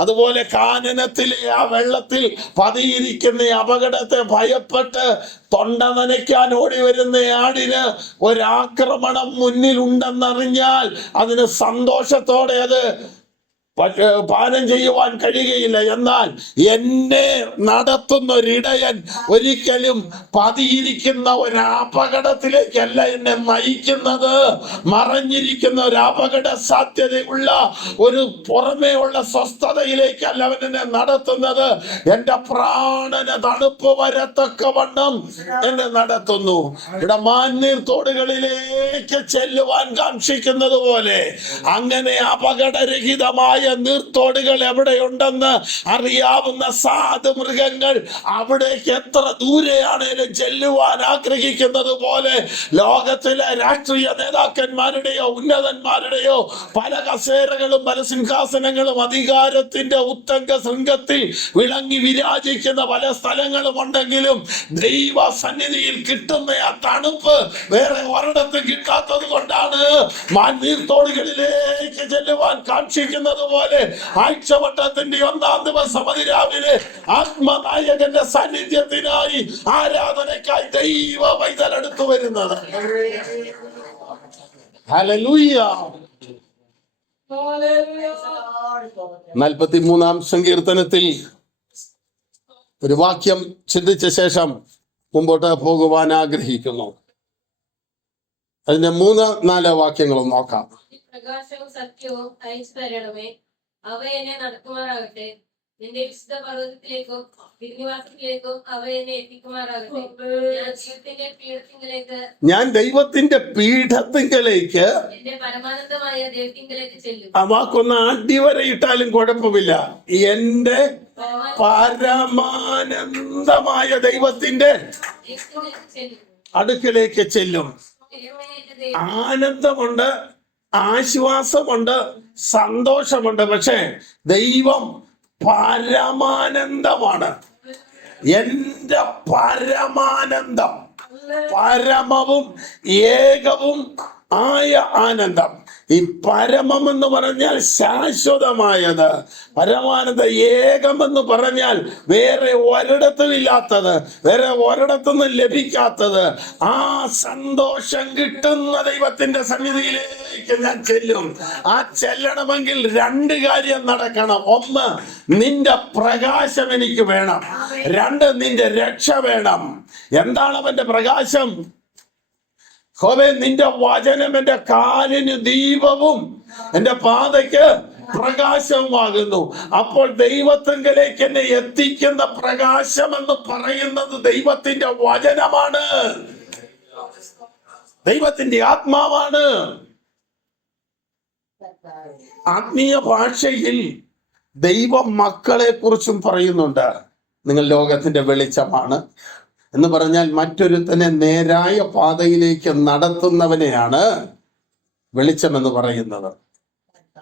അതുപോലെ കാനനത്തിലെ ആ വെള്ളത്തിൽ പതിയിരിക്കുന്ന അപകടത്തെ ഭയപ്പെട്ട് തൊണ്ട നനയ്ക്കാൻ ഓടി വരുന്ന ആടിന് ഒരാക്രമണം മുന്നിലുണ്ടെന്നറിഞ്ഞാൽ അതിന് സന്തോഷത്തോടെ അത് പാനം ചെയ്യുവാൻ കഴിയുകയില്ല. എന്നാൽ എന്നെ നടത്തുന്ന ഒരിടയൻ ഒരിക്കലും പതിയിരിക്കുന്ന ഒരു അപകടത്തിലേക്കല്ല എന്നെ നയിക്കുന്നത്. മറഞ്ഞിരിക്കുന്ന ഒരു അപകട സാധ്യതയുള്ള ഒരു പുറമേ ഉള്ള സ്വസ്ഥതയിലേക്കല്ല അവൻ എന്നെ നടത്തുന്നത്. എൻ്റെ പ്രാണന് തണുപ്പ് വരത്തക്കവണ്ണം എന്നെ നടത്തുന്നു. ഇവിടെ മാന്നീർ തോടുകളിലേക്ക് ചെല്ലുവാൻ കാക്ഷിക്കുന്നത് പോലെ അങ്ങനെ അപകടരഹിതമായ നീർത്തോടുകൾ എവിടെയുണ്ടെന്ന് അറിയാവുന്ന സാധു മൃഗങ്ങൾ അവിടേക്ക് എത്ര ദൂരെയാണേലും ചെല്ലുവാൻ ആഗ്രഹിക്കുന്നത് പോലെ ലോകത്തിലെ രാഷ്ട്രീയ നേതാക്കന്മാരുടെയോ ഉന്നതന്മാരുടെയോ പല കസേരകളും പല സിംഹാസനങ്ങളും അധികാരത്തിന്റെ ഉത്തംഗ ശൃംഗത്തിൽ വിളങ്ങി വിരാജിക്കുന്ന പല സ്ഥലങ്ങളും ഉണ്ടെങ്കിലും ദൈവ സന്നിധിയിൽ കിട്ടുന്ന ആ തണുപ്പ് വേറെ ഒരിടത്തും കിട്ടാത്തത് കൊണ്ടാണ് നീർത്തോടുകളിലേക്ക് ചെല്ലുവാൻ കാക്ഷിക്കുന്നത് പോലെ ആഴ്ചവട്ടത്തിന്റെ 1-ാം ദിവസം അതിരാവിലെ ആത്മനായകന്റെ സാന്നിധ്യത്തിനായി ആരാധനയ്ക്കായി ദൈവ പൈതലെടുത്തു വരുന്നത്. ഹല്ലേലൂയ. 43-ാം സങ്കീർത്തനത്തിൽ ഒരു വാക്യം ചിന്തിച്ച ശേഷം മുമ്പോട്ട് പോകുവാൻ ആഗ്രഹിക്കുന്നു. അതിന്റെ 3-4 വാക്യങ്ങളും നോക്കാം. പ്രകാശവും സത്യവും അയച്ചു തരണമേ, അവ എന്നെ നടക്കുമാറാകട്ടെ. നിന്റെ വിശുദ്ധ പർവ്വതത്തിലേക്കും തിരുനിവാസത്തിലേക്കും അവ എന്നെ എത്തിക്കുമാറാകട്ടെ. ഞാൻ ദൈവത്തിന്റെ പീഠത്തിങ്കലേക്ക് എന്റെ പരമാനന്ദമായ ദൈവത്തിങ്കലേക്ക് ചെല്ലും. ആ വാക്കൊന്ന് അടിവരയിട്ടാലും കുഴപ്പമില്ല. എന്റെ പരമാനന്ദമായ ദൈവത്തിന്റെ അടുക്കലേക്ക് ചെല്ലും. ആനന്ദമുണ്ട്, ആശ്വാസമുണ്ട്, സന്തോഷമുണ്ട്. പക്ഷേ ദൈവം പരമാനന്ദമാണ്. എന്റെ പരമാനന്ദം, പരമവും ഏകവും ആയ ആനന്ദം. ഈ പരമം എന്ന് പറഞ്ഞാൽ ശാശ്വതമായത്, പരമാനന്ദ ഏകമെന്ന് പറഞ്ഞാൽ വേറെ ഒരിടത്തും ഇല്ലാത്തത്, വേറെ ഒരിടത്തുനിന്നും ലഭിക്കാത്തത്. ആ സന്തോഷം കിട്ടുന്ന ദൈവത്തിന്റെ സന്നിധിയിലേക്ക് ഞാൻ ചെല്ലും. ആ ചെല്ലണമെങ്കിൽ രണ്ട് കാര്യം നടക്കണം. ഒന്ന്, നിന്റെ പ്രകാശം എനിക്ക് വേണം. രണ്ട്, നിന്റെ രക്ഷ വേണം. എന്താണ് അവന്റെ പ്രകാശം? യഹോവേ, നിന്റെ വചനം എന്റെ കാലിന് ദീപവും എന്റെ പാതയ്ക്ക് പ്രകാശമാകുന്നു. അപ്പോൾ ദൈവത്തിങ്കലേക്ക് എന്നെ എത്തിക്കുന്ന പ്രകാശം എന്ന് പറയുന്നത് ദൈവത്തിന്റെ വചനമാണ്, ദൈവത്തിന്റെ ആത്മാവാണ്. ആത്മീയ ഭാഷയിൽ ദൈവ മക്കളെ കുറിച്ചും പറയുന്നുണ്ട്. നിങ്ങൾ ലോകത്തിന്റെ വെളിച്ചമാണ് എന്ന് പറഞ്ഞാൽ മറ്റൊരുത്തനെ നേരായ പാതയിലേക്ക് നടത്തുന്നവനെയാണ് വെളിച്ചം എന്ന് പറയുന്നത്.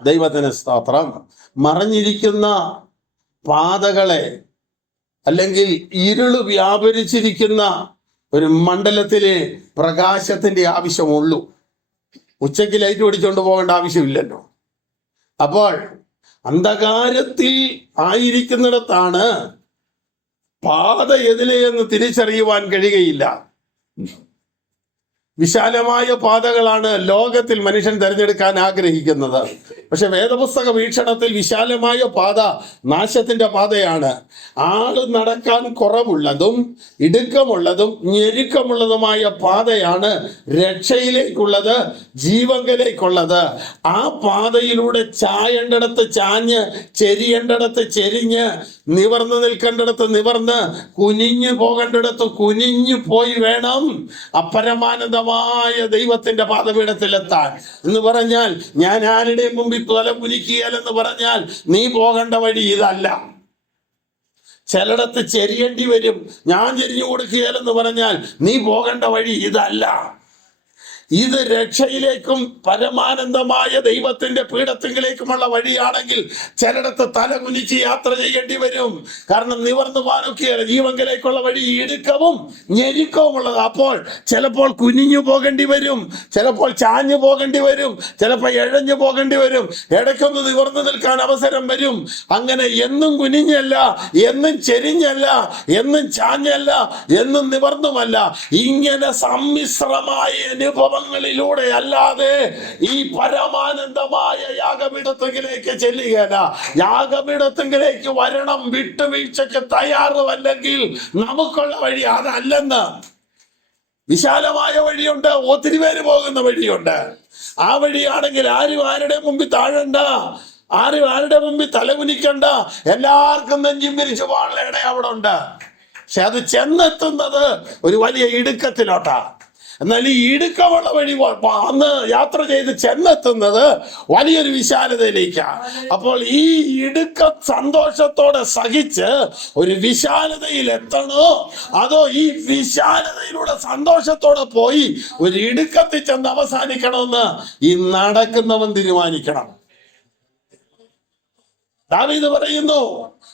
ദൈവത്തിന് സ്തോത്രം. മറഞ്ഞിരിക്കുന്ന പാതകളെ അല്ലെങ്കിൽ ഇരുള് വ്യാപരിച്ചിരിക്കുന്ന ഒരു മണ്ഡലത്തിലെ പ്രകാശത്തിന്റെ ആവശ്യമുള്ളൂ. ഉച്ചയ്ക്ക് ലൈറ്റ് പിടിച്ചുകൊണ്ട് പോകേണ്ട ആവശ്യമില്ലല്ലോ. അപ്പോൾ അന്ധകാരത്തിൽ ആയിരിക്കുന്നിടത്താണ് പാത എതിലെയെന്ന് തിരിച്ചറിയുവാൻ കഴിയുകയില്ല. വിശാലമായ പാതകളാണ് ലോകത്തിൽ മനുഷ്യൻ തിരഞ്ഞെടുക്കാൻ ആഗ്രഹിക്കുന്നത്. പക്ഷെ വേദപുസ്തക വീക്ഷണത്തിൽ വിശാലമായ പാത നാശത്തിന്റെ പാതയാണ്. ആള് നടക്കാൻ കുറവുള്ളതും ഇടുക്കമുള്ളതും ഞെരുക്കമുള്ളതുമായ പാതയാണ് രക്ഷയിലേക്കുള്ളത്, ജീവങ്കലേക്കുള്ളത്. ആ പാതയിലൂടെ ചായേണ്ടിടത്ത് ചാഞ്ഞ്, ചെരിയേണ്ടിടത്ത് ചെരിഞ്ഞ്, നിവർന്ന് നിൽക്കേണ്ടിടത്ത് നിവർന്ന്, കുനിഞ്ഞു പോകേണ്ടിടത്ത് കുനിഞ്ഞു പോയി വേണം അപരമാനന്ദമായ ദൈവത്തിന്റെ പാദപീഠത്തിലെത്താൻ. എന്ന് പറഞ്ഞാൽ ഞാൻ ആരുടെയും മുമ്പിൽ തല കുനിക്കുകയെന്ന് പറഞ്ഞാൽ നീ പോകേണ്ട വഴി ഇതല്ല. ചിലയിടത്ത് ചെരിയേണ്ടി വരും. ഞാൻ ചെരിഞ്ഞു കൊടുക്കുകയെന്ന് പറഞ്ഞാൽ നീ പോകേണ്ട വഴി ഇതല്ല. ഇത് രക്ഷയിലേക്കും പരമാനന്ദമായ ദൈവത്തിന്റെ പീഠത്തിലേക്കുമുള്ള വഴിയാണെങ്കിൽ ചിലയിടത്ത് തല കുനിച്ച് യാത്ര ചെയ്യേണ്ടി വരും. കാരണം നിവർന്നു പോകാനൊക്കെയല്ല, ജീവങ്കിലേക്കുള്ള വഴി ഇടുക്കവും ഞെരുക്കവും ഉള്ളത്. അപ്പോൾ ചിലപ്പോൾ കുനിഞ്ഞു പോകേണ്ടി വരും, ചിലപ്പോൾ ചാഞ്ഞു പോകേണ്ടി വരും, ചിലപ്പോൾ എഴഞ്ഞു പോകേണ്ടി വരും, ഇടയ്ക്കൊന്ന് നിവർന്നു നിൽക്കാൻ അവസരം വരും. അങ്ങനെ എന്നും കുനിഞ്ഞല്ല, എന്നും ചെരിഞ്ഞല്ല, എന്നും ചാഞ്ഞല്ല, എന്നും നിവർന്നുമല്ല. ഇങ്ങനെ സമ്മിശ്രമായ അനുഭവങ്ങളിലൂടെ അല്ലാതെ ഈ പരമാനന്ദമായ യാഗപീഠത്തിലേക്ക് ചെല്ലുകയില്ല. യാഗപീഠത്തിലേക്ക് വരണം വിട്ടുവീഴ്ചയ്ക്ക് തയ്യാറുമല്ലെങ്കിൽ നമുക്കുള്ള വഴി അതല്ലെന്ന്. വിശാലമായ വഴിയുണ്ട്, ഒത്തിരി പേര് പോകുന്ന വഴിയുണ്ട്. ആ വഴിയാണെങ്കിൽ ആരും ആരുടെ മുമ്പിൽ താഴണ്ട, ആരും ആരുടെ മുമ്പിൽ തലകുനിക്കണ്ട, എല്ലാവർക്കും നെഞ്ചും പിരിച്ചു പോകാനുള്ള ഇടം അവിടെ ഉണ്ട്. പക്ഷെ അത് ചെന്നെത്തുന്നത് ഒരു വലിയ ഇടുക്കത്തിലോട്ടാ. എന്നാൽ ഈ ഇടുക്കമുള്ള വഴി അന്ന് യാത്ര ചെയ്ത് ചെന്നെത്തുന്നത് വലിയൊരു വിശാലതയിലേക്കാണ്. അപ്പോൾ ഈ ഇടുക്ക സന്തോഷത്തോടെ സഹിച്ച് ഒരു വിശാലതയിൽ എത്തണോ, അതോ ഈ വിശാലതയിലൂടെ സന്തോഷത്തോടെ പോയി ഒരു ഇടുക്കത്തിൽ ചെന്ന് അവസാനിക്കണമെന്ന് ഈ നടക്കുന്നവൻ തീരുമാനിക്കണം. ദാവീദ് പറയുന്നു,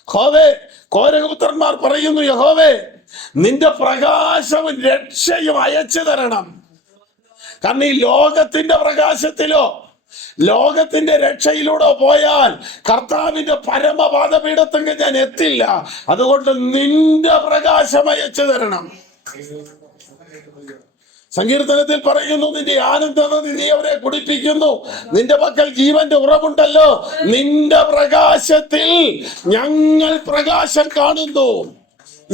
യഹോവേ, കോരഹപുത്രന്മാർ പറയുന്നു, യഹോവേ, നിന്റെ പ്രകാശവും രക്ഷയും അയച്ചു തരണം. കാരണം ഈ ലോകത്തിന്റെ പ്രകാശത്തിലോ ലോകത്തിന്റെ രക്ഷയിലൂടെ പോയാൽ കർത്താവിന്റെ പരമപാദപീഠത്തെങ്കിൽ ഞാൻ എത്തില്ല. അതുകൊണ്ട് നിന്റെ പ്രകാശം അയച്ചു തരണം. സങ്കീർത്തനത്തിൽ പറയുന്നു, നിന്റെ ആനന്ദം നീ അവരെ കുടിപ്പിക്കുന്നു, നിന്റെ പക്കൽ ജീവന്റെ ഉറവുണ്ടല്ലോ, നിന്റെ പ്രകാശത്തിൽ ഞങ്ങൾ പ്രകാശം കാണുന്നു.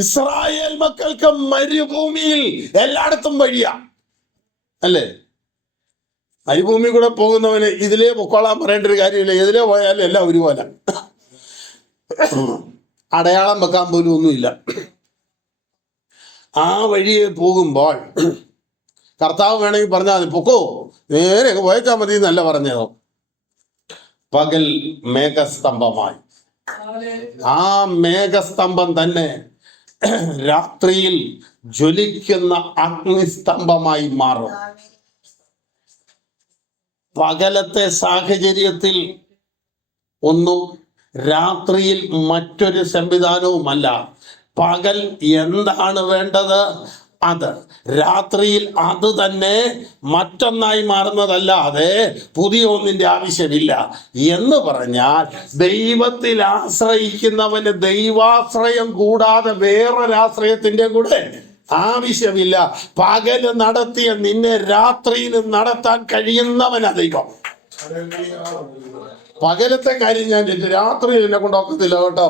ഇസ്രായേൽ മക്കൾക്ക് മരുഭൂമിയിൽ എല്ലായിടത്തും വഴിയാ അല്ലേ? മരുഭൂമി കൂടെ പോകുന്നവന് ഇതിലേ പൊക്കോളാൻ പറയേണ്ട ഒരു കാര്യമില്ല. ഇതിലേ പോയാലും എല്ലാം ഒരുപോലെ, അടയാളം വെക്കാൻ പോലും ഒന്നുമില്ല. ആ വഴിയെ പോകുമ്പോൾ കർത്താവ് വേണമെങ്കിൽ പറഞ്ഞാൽ മതി, പൊക്കോ, നേരെ പോയേച്ചാൽ മതി എന്നല്ല പറഞ്ഞതോ. പകൽ മേഘസ്തംഭമായി, ആ മേഘസ്തംഭം തന്നെ രാത്രിയിൽ ജ്വലിക്കുന്ന അഗ്നിസ്തംഭമായി മാറും. പകലത്തെ സാഹചര്യത്തിൽ ഒന്നും രാത്രിയിൽ മറ്റൊരു സംവിധാനവുമല്ല. പകൽ എന്താണ് വേണ്ടത് അത് രാത്രിയിൽ അത് തന്നെ മറ്റൊന്നായി മാറുന്നതല്ലാതെ പുതിയ ഒന്നിന്റെ ആവശ്യമില്ല എന്ന് പറഞ്ഞാൽ ദൈവത്തിൽ ആശ്രയിക്കുന്നവന് ദൈവാശ്രയം കൂടാതെ വേറൊരാശ്രയത്തിന്റെ കൂടെ ആവശ്യമില്ല. പകല് നടത്തിയ നിന്നെ രാത്രിയിൽ നടത്താൻ കഴിയുന്നവനാ ദൈവം. പകലത്തെ കാര്യം ഞാൻ രാത്രിയിൽ എന്നെ കൊണ്ടൊക്കത്തില്ല കേട്ടോ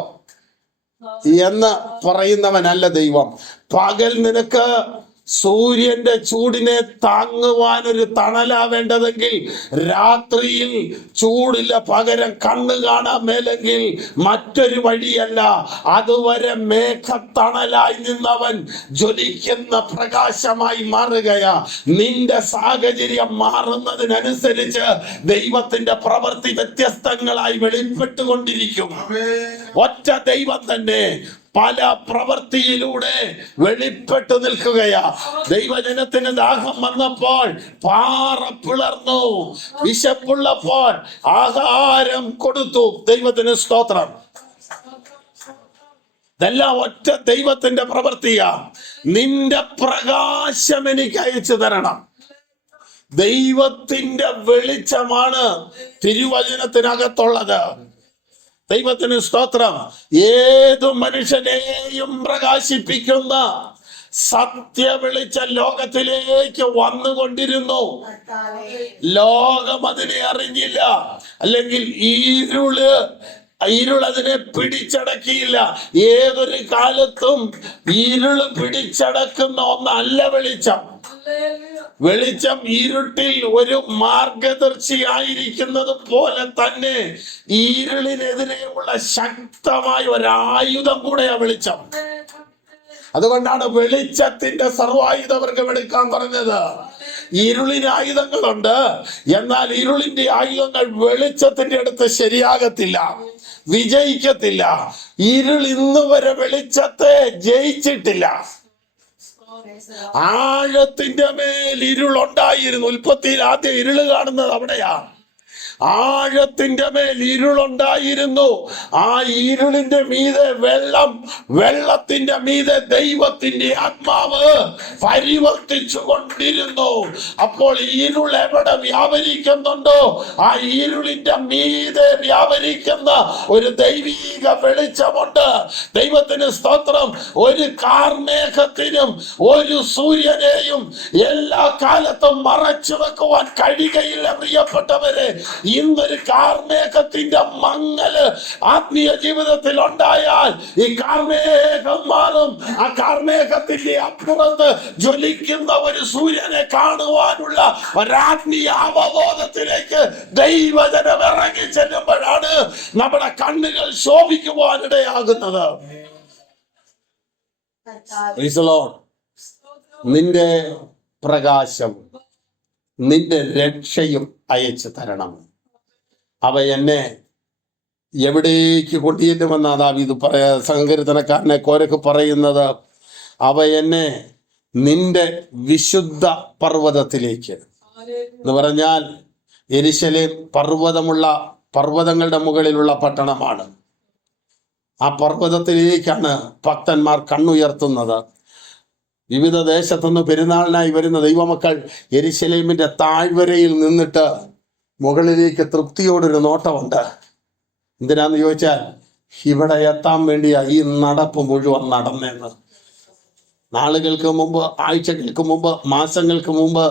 എന്ന് പറയുന്നവനല്ല ദൈവം. പകൽ നിനക്ക് സൂര്യന്റെ ചൂടിനെ താങ്ങുവാൻ ഒരു തണലാവേണ്ടതെങ്കിൽ രാത്രിയിൽ ചൂടില്ല, പകരം കണ്ണ് കാണാൻ മേലെങ്കിൽ മറ്റൊരു വഴിയല്ല. അതുവരെ മേഘത്തണലായി നിന്നവൻ ജ്വലിക്കുന്ന പ്രകാശമായി മാറുകയാ. നിന്റെ സാഹചര്യം മാറുന്നതിനനുസരിച്ച് ദൈവത്തിന്റെ പ്രവൃത്തി വ്യത്യസ്തങ്ങളായി വെളിപ്പെട്ടുകൊണ്ടിരിക്കും. ഒറ്റ ദൈവം തന്നെ പല പ്രവൃത്തിയിലൂടെ വെളിപ്പെട്ടു നിൽക്കുകയാ. ദൈവജനത്തിന് ദാഹം വന്നപ്പോൾ പാറ പിളർന്നു, വിശപ്പുള്ളപ്പോൾ ആഹാരം കൊടുത്തു. ദൈവത്തിന് സ്തോത്രം. ഇതെല്ലാം ഒറ്റ ദൈവത്തിന്റെ പ്രവൃത്തിയാ. നിന്റെ പ്രകാശം എനിക്ക് അയച്ചു തരണം. ദൈവത്തിന്റെ വെളിച്ചമാണ് തിരുവചനത്തിനകത്തുള്ളത്. ദൈവത്തിന് സ്തോത്രം. ഏതു മനുഷ്യനെയും പ്രകാശിപ്പിക്കുന്ന സത്യ വെളിച്ചം ലോകത്തിലേക്ക് വന്നുകൊണ്ടിരുന്നു. ലോകം അതിനെ അറിഞ്ഞില്ല, അല്ലെങ്കിൽ ഇരുളതിനെ പിടിച്ചടക്കിയില്ല. ഏതൊരു കാലത്തും ഇരുള് പിടിച്ചടക്കുന്ന ഒന്നല്ല വെളിച്ചം. വെളിച്ചം ഇരുട്ടിൽ ഒരു മാർഗദർശിയായിരിക്കുന്നത് പോലെ തന്നെ ഇരുളിനെതിരെയുള്ള ശക്തമായ ഒരായുധം കൂടെയാ വെളിച്ചം. അതുകൊണ്ടാണ് വെളിച്ചത്തിന്റെ സർവായുധവർഗം എടുക്കാൻ പറഞ്ഞത്. ഇരുളിന് ആയുധങ്ങളുണ്ട്, എന്നാൽ ഇരുളിന്റെ ആയുധങ്ങൾ വെളിച്ചത്തിന്റെ അടുത്ത് ശരിയാകത്തില്ല, വിജയിക്കത്തില്ല. ഇരുൾ ഇന്ന് വരെ വെളിച്ചത്തെ ജയിച്ചിട്ടില്ല. ആഴത്തിന്റെ മേൽ ഇരുളുണ്ടായിരുന്നു. ഉൽപ്പത്തിയിൽ ആദ്യം ഇരുള് കാണുന്നത് അവിടെയാ. ആഴത്തിന്റെ മേൽ ഇരുളുണ്ടായിരുന്നു. ആ ഇരുളിന്റെ മീതെ വെള്ളം, വെള്ളത്തിന്റെ മീതെ ദൈവത്തിന്റെ ആത്മാവ് പരിവർത്തിച്ചു കൊണ്ടിരുന്നു. അപ്പോൾ ഇരുൾ എവിടെ വ്യാപരിക്കുന്നുണ്ടോ ആ ഇരുളിന്റെ മീതെ വ്യാപരിക്കുന്ന ഒരു ദൈവീക വെളിച്ചമുണ്ട്. ദൈവത്തിന് സ്തോത്രം. ഒരു കാർമേഘത്തിനും ഒരു സൂര്യനെയും എല്ലാ കാലത്തും മറച്ചു വെക്കുവാൻ കഴിയുകയില്ല. പ്രിയപ്പെട്ടവരെ, ഇന്നൊരു കാർമേഘത്തിന്റെ മങ്ങല് ആത്മീയ ജീവിതത്തിൽ ഉണ്ടായാൽ ഈ കാർമേഘം മാറും. ആ കാർമേഘത്തിന്റെ അപ്പുറത്ത് ജ്വലിക്കുന്ന ഒരു സൂര്യനെ കാണുവാനുള്ള ഒരാത്മീയ അവബോധത്തിലേക്ക് ദൈവജനം ഇറങ്ങി ചെല്ലുമ്പോഴാണ് നമ്മുടെ കണ്ണുകൾ ശോഭിക്കുവാനിടയാകുന്നത്. നിന്റെ പ്രകാശം, നിന്റെ രക്ഷയും അയച്ചു തരണം. അവ എന്നെ എവിടേക്ക് കൊണ്ടുചെല്ലുമെന്നാ ദാവീദ് സങ്കീർത്തനക്കാരനെ കോരക്ക് പറയുന്നത്. അവ എന്നെ നിന്റെ വിശുദ്ധ പർവ്വതത്തിലേക്ക് എന്ന് പറഞ്ഞാൽ യെരൂശലേം പർവ്വതങ്ങളുടെ മുകളിലുള്ള പട്ടണമാണ്. ആ പർവ്വതത്തിലേക്കാണ് ഭക്തന്മാർ കണ്ണുയർത്തുന്നത്. വിവിധ ദേശത്തുനിന്ന് പെരുന്നാളിനായി വരുന്ന ദൈവമക്കൾ യെരൂശലേമിന്റെ താഴ്വരയിൽ നിന്നിട്ട് മുകളിലേക്ക് തൃപ്തിയോടൊരു നോട്ടമുണ്ട്. എന്തിനാന്ന് ചോദിച്ചാൽ ഇവിടെ എത്താൻ വേണ്ടിയാ ഈ നടപ്പ് മുഴുവൻ നടന്നെന്ന്. നാളുകൾക്ക് മുമ്പ്, ആഴ്ചകൾക്ക് മുമ്പ്, മാസങ്ങൾക്ക് മുമ്പ്,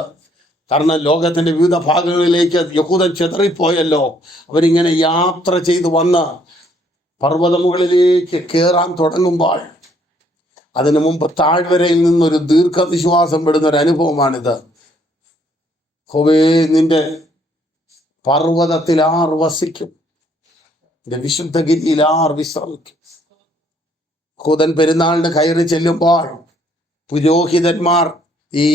കാരണം ലോകത്തിന്റെ വിവിധ ഭാഗങ്ങളിലേക്ക് യഹൂദൻ ചിതറിപ്പോയല്ലോ. അവരിങ്ങനെ യാത്ര ചെയ്തു വന്ന് പർവ്വതമുകളിലേക്ക് കയറാൻ തുടങ്ങുമ്പോൾ അതിനു മുമ്പ് താഴ്വരയിൽ നിന്നൊരു ദീർഘനിശ്വാസം വിടുന്ന ഒരു അനുഭവമാണിത്. ഹോവേ, നിന്റെ പർവ്വതത്തിൽ ആർ വസിക്കും, നിന്റെ വിശുദ്ധഗിരിയിൽ ആർ വിശ്രമിക്കും. യഹൂദൻ പെരുന്നാളിന് കയറി ചെല്ലുമ്പോൾ പുരോഹിതന്മാർ ഈ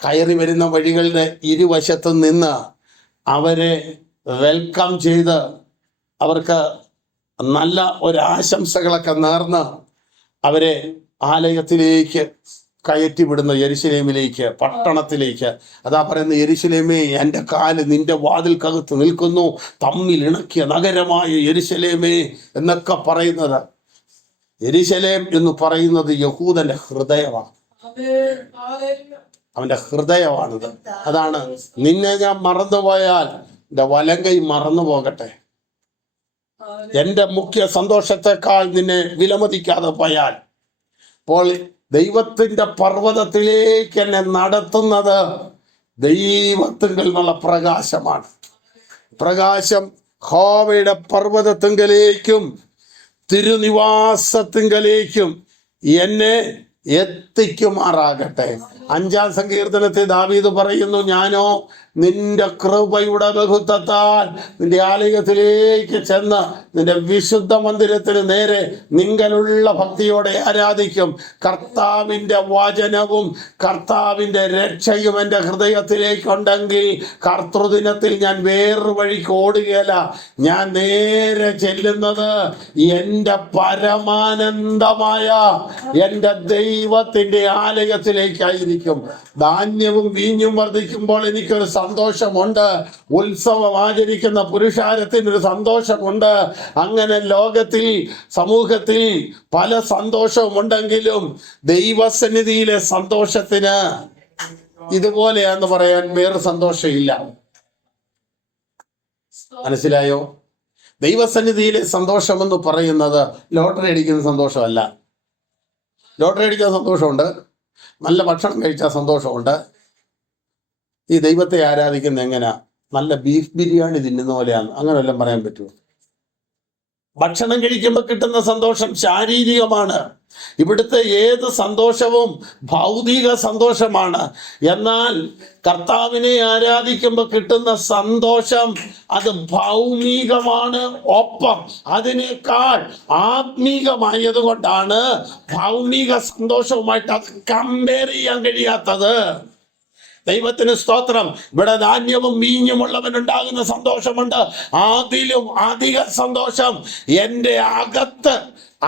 കയറി വരുന്ന വഴികളുടെ ഇരുവശത്തും നിന്ന് അവരെ വെൽക്കം ചെയ്ത് അവർക്ക് നല്ല ഒരാശംസകളൊക്കെ നേർന്ന് അവരെ ആലയത്തിലേക്ക് കയറ്റിവിടുന്ന യെരൂശലേമിലേക്ക്, പട്ടണത്തിലേക്ക്. അതാ പറയുന്നത്, യെരൂശലേമേ, എൻ്റെ കാല് നിന്റെ വാതിൽക്കകത്ത് നിൽക്കുന്നു, തമ്മിൽ ഇണക്കിയ നഗരമായ യെരൂശലേമേ എന്നൊക്കെ പറയുന്നത്. യെരൂശലേം എന്ന് പറയുന്നത് യഹൂദന്റെ ഹൃദയമാണ്. അവന്റെ ഹൃദയമാണിത്. അതാണ്, നിന്നെ ഞാൻ മറന്നുപോയാൽ എന്റെ വലങ്കൈ മറന്നു പോകട്ടെ. എന്റെ മുഖ്യ സന്തോഷത്തെക്കാൾ നിന്നെ വിലമതിക്കാതെ പോയാൽ, അപ്പോൾ ദൈവത്തിന്റെ പർവ്വതത്തിലേക്ക് എന്നെ നടത്തുന്നത് ദൈവത്തിങ്കൽ നിന്നുള്ള പ്രകാശമാണ്. പ്രകാശം യഹോവയുടെ പർവ്വതത്തിങ്കലേക്കും തിരുനിവാസത്തിങ്കലേക്കും എന്നെ എത്തിക്കുമാറാകട്ടെ. 5-ാം സങ്കീർത്തനത്തിൽ ദാവീദ് പറയുന്നു, ഞാനോ നിന്റെ കൃപയുടെ ബഹുത്വത്താൽ നിന്റെ ആലയത്തിലേക്ക് ചെന്ന് നിന്റെ വിശുദ്ധ മന്ദിരത്തിന് നേരെ നിങ്കലുള്ള ഭക്തിയോടെ ആരാധിക്കും. കർത്താവിൻ്റെ വചനവും കർത്താവിൻ്റെ രക്ഷയും എൻ്റെ ഹൃദയത്തിലേക്കുണ്ടെങ്കിൽ കർത്തൃദിനത്തിൽ ഞാൻ വേറൊരു വഴിക്ക് ഓടുകയല്ല. ഞാൻ നേരെ ചെല്ലുന്നത് എൻ്റെ പരമാനന്ദമായ എൻ്റെ ദൈവത്തിൻ്റെ ആലയത്തിലേക്കായിരിക്കും. ധാന്യവും വീഞ്ഞും വർദ്ധിക്കുമ്പോൾ എനിക്കൊരു സന്തോഷമുണ്ട്. ഉത്സവം ആചരിക്കുന്ന പുരുഷാരത്തിനൊരു സന്തോഷമുണ്ട്. അങ്ങനെ ലോകത്തിൽ, സമൂഹത്തിൽ പല സന്തോഷമുണ്ടെങ്കിലും ദൈവസന്നിധിയിലെ സന്തോഷത്തിന് ഇതുപോലെയാന്ന് പറയാൻ വേറെ സന്തോഷമില്ല. മനസ്സിലായോ? ദൈവസന്നിധിയിലെ സന്തോഷമെന്ന് പറയുന്നത് ലോട്ടറി അടിക്കുന്ന സന്തോഷമല്ല. ലോട്ടറി അടിക്കുന്ന സന്തോഷമുണ്ട്, നല്ല ഭക്ഷണം കഴിച്ചാൽ സന്തോഷമുണ്ട്. ഈ ദൈവത്തെ ആരാധിക്കുന്ന എങ്ങനെയാ? നല്ല ബീഫ് ബിരിയാണി തിന്നുന്ന പോലെയാണ്. അങ്ങനെ വല്ലതും പറയാൻ പറ്റുമോ? ഭക്ഷണം കഴിക്കുമ്പോൾ കിട്ടുന്ന സന്തോഷം ശാരീരികമാണ്. ഇവിടുത്തെ ഏത് സന്തോഷവും ഭൗതിക സന്തോഷമാണ്. എന്നാൽ കർത്താവിനെ ആരാധിക്കുമ്പോൾ കിട്ടുന്ന സന്തോഷം അത് ഭൗമികമാണ്. ഒപ്പം അതിനേക്കാൾ ആത്മീകമായത് കൊണ്ടാണ് ഭൗമിക സന്തോഷവുമായിട്ട് അത് കമ്പയർ ചെയ്യാൻ കഴിയാത്തത്. ദൈവത്തിന് സ്തോത്രം. ഇവിടെ ധാന്യവും വീഞ്ഞുമുള്ളവനുണ്ടാകുന്ന സന്തോഷമുണ്ട്. അതിലും അധിക സന്തോഷം എൻ്റെ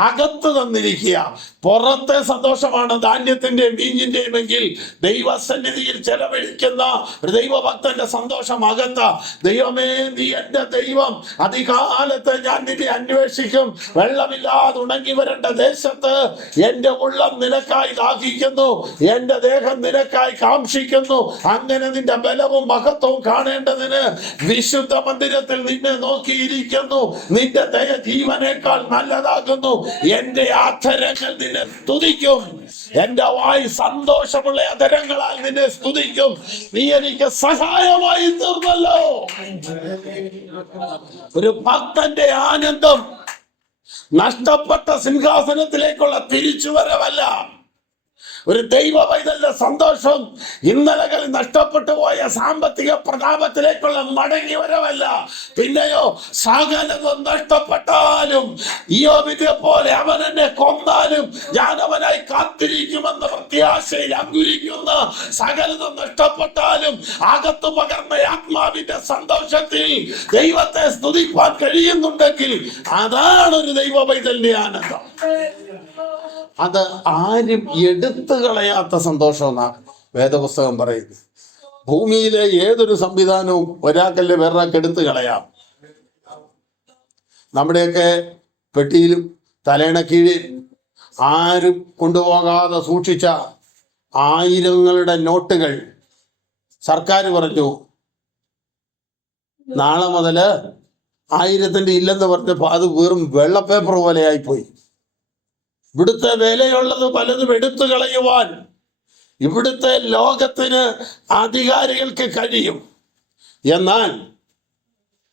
അകത്ത് തന്നിരിക്കുക. പുറത്തെ സന്തോഷമാണ് ധാന്യത്തിന്റെയും വീഞ്ഞിന്റെയും എങ്കിൽ ദൈവസന്നിധിയിൽ ചെലവഴിക്കുന്ന ഒരു ദൈവഭക്തന്റെ സന്തോഷം അകത്ത. ദൈവമേ, നീ എൻ്റെ ദൈവം, അധികാലത്ത് ഞാൻ നിന്നെ അന്വേഷിക്കും. വെള്ളമില്ലാതെ ഉണങ്ങി വരേണ്ട ദേശത്ത് എൻ്റെ ഉള്ളം നിനക്കായി ദാഹിക്കുന്നു, എൻ്റെ ദേഹം നിനക്കായി കാംക്ഷിക്കുന്നു. അങ്ങനെ നിന്റെ ബലവും മഹത്വവും കാണേണ്ടതിന് വിശുദ്ധ മന്ദിരത്തിൽ നിന്നെ നോക്കിയിരിക്കുന്നു. നിന്റെ ദയ ജീവനേക്കാൾ നല്ലതാകുന്നു. എൻ്റെ അധരങ്ങൾ നിന്നെ സ്തുതിക്കും. എൻ്റെ വായ് സന്തോഷമുള്ള അധരങ്ങളാൽ നിന്നെ സ്തുതിക്കും. നീ എനിക്ക് സഹായമായി തീർന്നല്ലോ. ഒരു ഭക്തന്റെ ആനന്ദം നഷ്ടപ്പെട്ട സിംഹാസനത്തിലേക്കുള്ള തിരിച്ചുവരവല്ല. ഒരു ദൈവ പൈതലിന്റെ സന്തോഷം ഇന്നലകളിൽ നഷ്ടപ്പെട്ടു പോയ സാമ്പത്തിക പ്രതാപത്തിലേക്കുള്ള മടങ്ങി വരവല്ല. പിന്നെയോ, സകലതും നഷ്ടപ്പെട്ടാലും ഇയ്യോബിനെ പോലെ അവൻ എന്നെ കൊന്നാലും ഞാൻ അവനായി കാത്തിരിക്കുമെന്ന പ്രത്യാശയിൽ അങ്കുരിക്കുന്ന, സകലതും നഷ്ടപ്പെട്ടാലും അകത്തു പകർന്ന ആത്മാവിന്റെ സന്തോഷത്തിൽ ദൈവത്തെ സ്തുതിപ്പാൻ കഴിയുന്നുണ്ടെങ്കിൽ അതാണ് ഒരു ദൈവ പൈതലിന്റെ ആനന്ദം. അത് ആരും എടുത്തു കളയാത്ത സന്തോഷം എന്നാണ് വേദപുസ്തകം പറയുന്നത്. ഭൂമിയിലെ ഏതൊരു സംവിധാനവും ഒരാൾക്കല്ലേ വേറൊരാൾക്ക് എടുത്തു കളയാം. നമ്മുടെയൊക്കെ പെട്ടിയിലും തലേണ കീഴിൽ ആരും കൊണ്ടുപോകാതെ സൂക്ഷിച്ച ആയിരങ്ങളുടെ നോട്ടുകൾ സർക്കാർ പറഞ്ഞു നാളെ മുതല് 1000 ഇല്ലെന്ന് പറഞ്ഞപ്പോ അത് വെറും വെള്ളപ്പേപ്പർ പോലെ ആയിപ്പോയി. ഇവിടുത്തെ വിലയുള്ളത് പലതും എടുത്തു കളയുവാൻ ഇവിടുത്തെ ലോകത്തിന് അധികാരികൾക്ക് കഴിയും. എന്നാൽ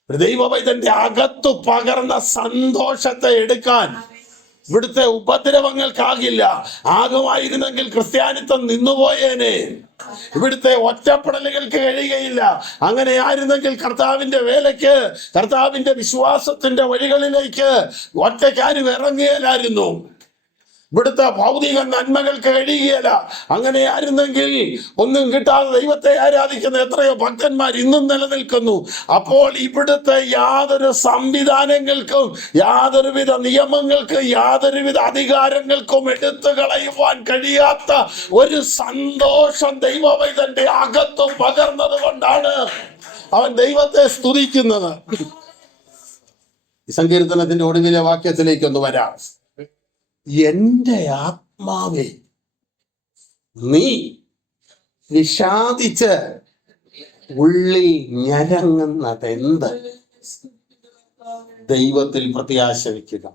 ദൈവപൈതന്റെ അകത്തു പകർന്ന സന്തോഷത്തെ എടുക്കാൻ ഇവിടുത്തെ ഉപദ്രവങ്ങൾക്കാകില്ല. ആകുമായിരുന്നെങ്കിൽ ക്രിസ്ത്യാനിത്വം നിന്നുപോയേനെ. ഇവിടുത്തെ ഒറ്റപ്പെടലുകൾക്ക് കഴിയുകയില്ല. അങ്ങനെ ആയിരുന്നെങ്കിൽ കർത്താവിന്റെ വേലയ്ക്ക്, കർത്താവിന്റെ വിശ്വാസത്തിന്റെ വഴികളിലേക്ക് ഒറ്റയ്ക്കാരും ഇറങ്ങിയാലായിരുന്നു. ഇവിടുത്തെ ഭൗതിക നന്മകൾക്ക് കഴിയുകയില്ല. അങ്ങനെ ആയിരുന്നെങ്കിൽ ഒന്നും കിട്ടാതെ ദൈവത്തെ ആരാധിക്കുന്ന എത്രയോ ഭക്തന്മാർ ഇന്നും നിലനിൽക്കുന്നു. അപ്പോൾ ഇവിടുത്തെ യാതൊരു സംവിധാനങ്ങൾക്കും, യാതൊരുവിധ നിയമങ്ങൾക്കും, യാതൊരുവിധ അധികാരങ്ങൾക്കും എടുത്തു കളയുവാൻ കഴിയാത്ത ഒരു സന്തോഷം ദൈവവൈതന്റെ അകത്തു പകർന്നത് കൊണ്ടാണ് അവൻ ദൈവത്തെ സ്തുതിക്കുന്നത്. ഈ സങ്കീർത്തനത്തിന്റെ ഒടുവിലെ വാക്യത്തിലേക്കൊന്ന് വരാം. എൻ്റെ ആത്മാവേ നീ വിഷാദിച്ച് ഉള്ളിൽ ഞരങ്ങുന്നത് എന്ത്? ദൈവത്തിൽ പ്രത്യാശ വയ്ക്കുക.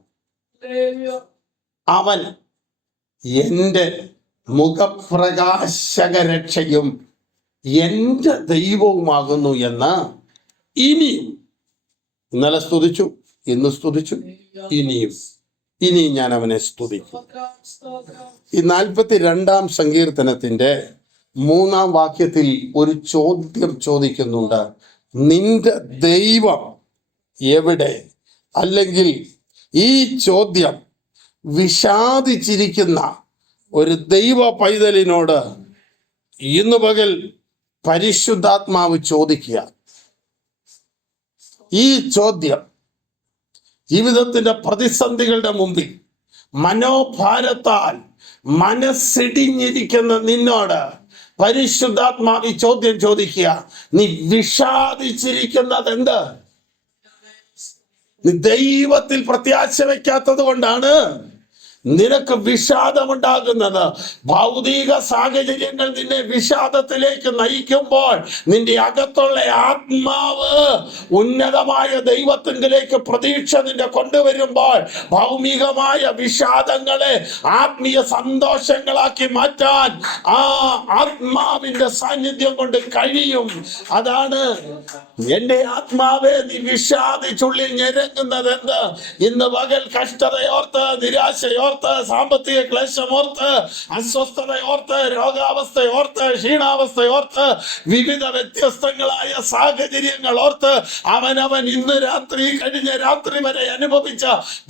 അവൻ എൻ്റെ മുഖപ്രകാശകരക്ഷയും എൻ്റെ ദൈവവുമാകുന്നു എന്ന് ഇനിയും, ഇന്നലെ സ്തുതിച്ചു, ഇന്ന് സ്തുതിച്ചു, ഇനിയും ഞാൻ അവനെ സ്തുതിക്കും. ഈ 42-ാം സങ്കീർത്തനത്തിന്റെ 3-ാം വാക്യത്തിൽ ഒരു ചോദ്യം ചോദിക്കുന്നുണ്ട്. നിന്റെ ദൈവം എവിടെ? അല്ലെങ്കിൽ ഈ ചോദ്യം വിഷാദിച്ചിരിക്കുന്ന ഒരു ദൈവ പൈതലിനോട് ഇന്ന് പകൽ പരിശുദ്ധാത്മാവ് ചോദിക്കുക. ഈ ചോദ്യം ജീവിതത്തിന്റെ പ്രതിസന്ധികളുടെ മുമ്പിൽ മനോഭാരത്താൽ മനസ്സിടിഞ്ഞിരിക്കുന്ന നിന്നോട് പരിശുദ്ധാത്മാവ് ഈ ചോദ്യം ചോദിക്കുക. നീ വിഷാദിച്ചിരിക്കുന്നത് എന്ത്? നീ ദൈവത്തിൽ പ്രത്യാശ വയ്ക്കാത്തത് കൊണ്ടാണ് നിനക്ക് വിഷാദമുണ്ടാകുന്നത്. ഭൗതിക സാഹചര്യങ്ങൾ നിന്നെ വിഷാദത്തിലേക്ക് നയിക്കുമ്പോൾ നിന്റെ അകത്തുള്ള ആത്മാവ് ഉന്നതമായ ദൈവത്തിലേക്ക് പ്രതീക്ഷ നിന്നെ കൊണ്ടുവരുമ്പോൾ ഭൗമികമായ വിഷാദങ്ങളെ ആത്മീയ സന്തോഷങ്ങളാക്കി മാറ്റാൻ ആ ആത്മാവിന്റെ സാന്നിധ്യം കൊണ്ട് കഴിയും. അതാണ് എന്റെ ആത്മാവെ നീ വിഷാദിച്ചുള്ളിൽ ഞെരങ്ങുന്നത് എന്ത്? ഇന്ന് പകൽ കഷ്ടതയോർത്ത്, നിരാശയോർത്ത്, സാമ്പത്തിക ക്ലേശമോർത്ത്, അസ്വസ്ഥതയോർത്ത്, രോഗാവസ്ഥയോർത്ത്, ക്ഷീണാവസ്ഥയോർത്ത്, വിവിധ വ്യത്യസ്തങ്ങളായ സാഹചര്യങ്ങൾ ഓർത്ത് അവനവൻ ഇന്ന് രാത്രി, കഴിഞ്ഞ രാത്രി വരെ അനുഭവിച്ച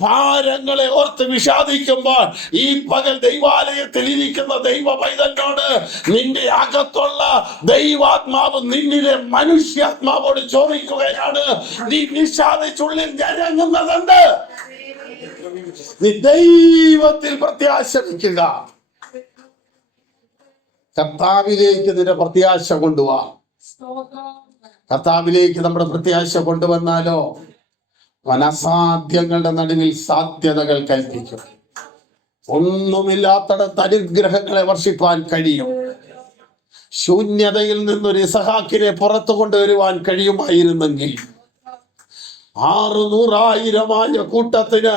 ഭാരങ്ങളെ ഓർത്ത് വിഷാദിക്കുമ്പോൾ ഈ പകൽ ദൈവാലയത്തിൽ ഇരിക്കുന്ന ദൈവ പൈതലിനോട് നിന്റെ അകത്തുള്ള ദൈവാത്മാവ് നിന്നിലെ മനുഷ്യാത്മാവോട് ചോദിക്കുകയാണ്, നീ വിഷാദിച്ചുള്ളിൽ ഞരങ്ങുന്നതെന്ത്? നീ ദൈവത്തിൽ പ്രത്യാശ വയ്ക്കുക. കർത്താവിലേക്ക് നിന്റെ പ്രത്യാശ കൊണ്ടുപോവാ. കർത്താവിലേക്ക് നമ്മുടെ പ്രത്യാശ കൊണ്ടുവന്നാലോ അസാധ്യങ്ങളുടെ നടുവിൽ സാധ്യതകൾ കൽപ്പിക്കും. ഒന്നുമില്ലാത്തടത്ത് അനുഗ്രഹങ്ങളെ വർഷിപ്പാൻ കഴിയും. ശൂന്യതയിൽ നിന്നൊരു ഇസഹാക്കിനെ പുറത്തു കൊണ്ടുവരുവാൻ കഴിയുമായിരുന്നെങ്കിൽ 600,000 കൂട്ടത്തിന്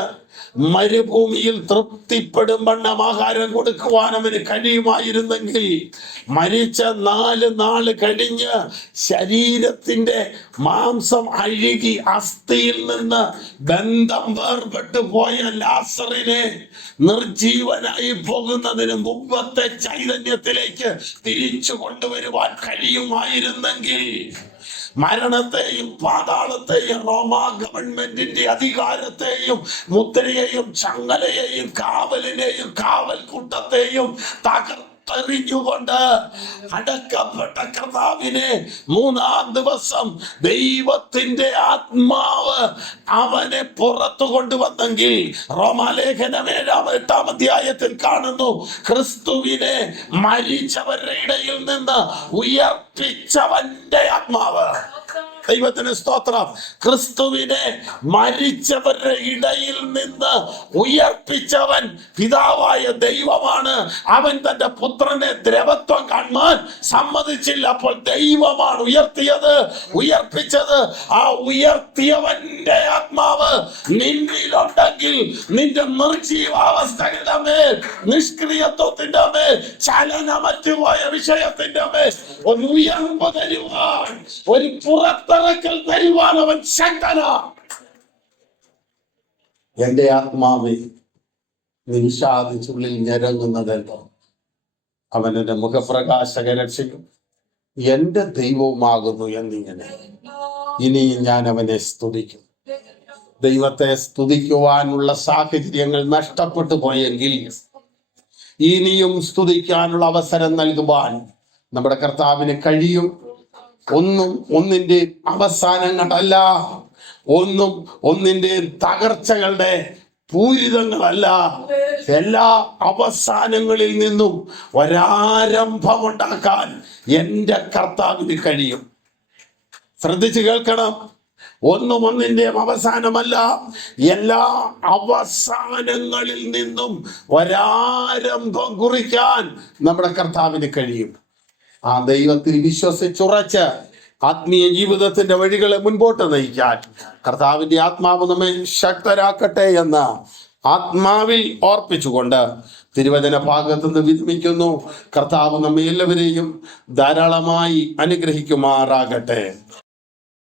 മരുഭൂമിയിൽ തൃപ്തിപ്പെടും വണ്ണം ആഹാരം കൊടുക്കുവാൻ അവന് കഴിയുമായിരുന്നെങ്കിൽ, മരിച്ച 4 നാള് കഴിഞ്ഞ് ശരീരത്തിന്റെ മാംസം അഴുകി അസ്ഥിയിൽ നിന്ന് ബന്ധം വേർപെട്ടു പോയ ലാസറിനെ നിർജീവനായി പോകുന്നതിന് മുമ്പത്തെ ചൈതന്യത്തിലേക്ക് തിരിച്ചു കൊണ്ടുവരുവാൻ കഴിയുമായിരുന്നെങ്കിൽ, മരണത്തെയും പാതാളത്തെയും റോമാ ഗവൺമെന്റിന്റെ അധികാരത്തെയും മുദ്രയെയും ചങ്ങലയെയും കാവലിനെയും കാവൽക്കൂട്ടത്തെയും തകർത്തെറിഞ്ഞുകൊണ്ട് അടക്കപ്പെട്ട കർത്താവിനെ 3-ാം ദിവസം ദൈവത്തിന്റെ ആത്മാവ് അവനെ പുറത്തു കൊണ്ടുവന്നെങ്കിൽ, റോമാലേഖനം 7-8 അധ്യായത്തിൽ കാണുന്നു, ക്രിസ്തുവിനെ മരിച്ചവരുടെ ഇടയിൽ നിന്ന് ഉയർപ്പിച്ചവന്റെ ആത്മാവ്. ദൈവത്തിന് സ്തോത്രം. ക്രിസ്തുവിനെ മരിച്ചവരുടെ ഇടയിൽ നിന്ന് ഉയർപ്പിച്ചവൻ പിതാവായ ദൈവമാണ്. അവൻ തന്റെ പുത്രനെ ദ്രവത്വം കാണാൻ സമ്മതിച്ചില്ല. അപ്പോൾ ദൈവമാണ് ഉയർപ്പിച്ചത്. ആ ഉയർത്തിയവന്റെ ആത്മാവ് നിന്നിലുണ്ടെങ്കിൽ നിന്റെ നിർജീവാവസ്ഥയുടെ മേൽ, നിഷ്ക്രിയത്വത്തിന്റെ മേൽ, ചലനമറ്റുപോയ വിഷയത്തിന്റെ മേൽ ഒരു ഉയർപ്പ് തരുവാൻ, ഒരു പുറത്തിറക്കൽ തരുവാൻ അവൻ ശക്തനാ. എന്റെ ആത്മാവെ നിഷാദിച്ചുള്ളിൽ ഞരങ്ങുന്നതല്ലോ, അവൻ എന്റെ മുഖപ്രകാശക രക്ഷിക്കും, എന്റെ ദൈവവുമാകുന്നു എന്നിങ്ങനെ ഇനിയും ഞാൻ അവനെ സ്തുതിക്കും. ദൈവത്തെ സ്തുതിക്കുവാനുള്ള സാഹചര്യങ്ങൾ നഷ്ടപ്പെട്ടു പോയെങ്കിൽ ഇനിയും സ്തുതിക്കാനുള്ള അവസരം നൽകുവാൻ നമ്മുടെ കർത്താവിന് കഴിയും. ഒന്നിന്റെ അവസാനങ്ങളല്ല, ഒന്നിന്റെ തകർച്ചകളുടെ പൂരിതങ്ങളല്ല, എല്ലാ അവസാനങ്ങളിൽ നിന്നും ഒരാരംഭമുണ്ടാക്കാൻ എൻ്റെ കർത്താവിന് കഴിയും. ശ്രദ്ധിച്ചു കേൾക്കണം. ഒന്നും ഒന്നിന്റെയും അവസാനമല്ല. എല്ലാ അവസാനങ്ങളിൽ നിന്നും ഒരാരംഭം കുറിക്കാൻ നമ്മുടെ കർത്താവിന് കഴിയും. ആ ദൈവത്തിൽ വിശ്വസിച്ചുറച്ച് ആത്മീയ ജീവിതത്തിന്റെ വഴികളെ മുൻപോട്ട് നയിക്കാൻ കർത്താവിന്റെ ആത്മാവ് നമ്മെ ശക്തരാക്കട്ടെ എന്ന് ആത്മാവിൽ ഓർപ്പിച്ചുകൊണ്ട് തിരുവചന ഭാഗത്ത് നിന്ന് വിരമിക്കുന്നു. കർത്താവ് നമ്മെ എല്ലാവരെയും ധാരാളമായി അനുഗ്രഹിക്കുമാറാകട്ടെ.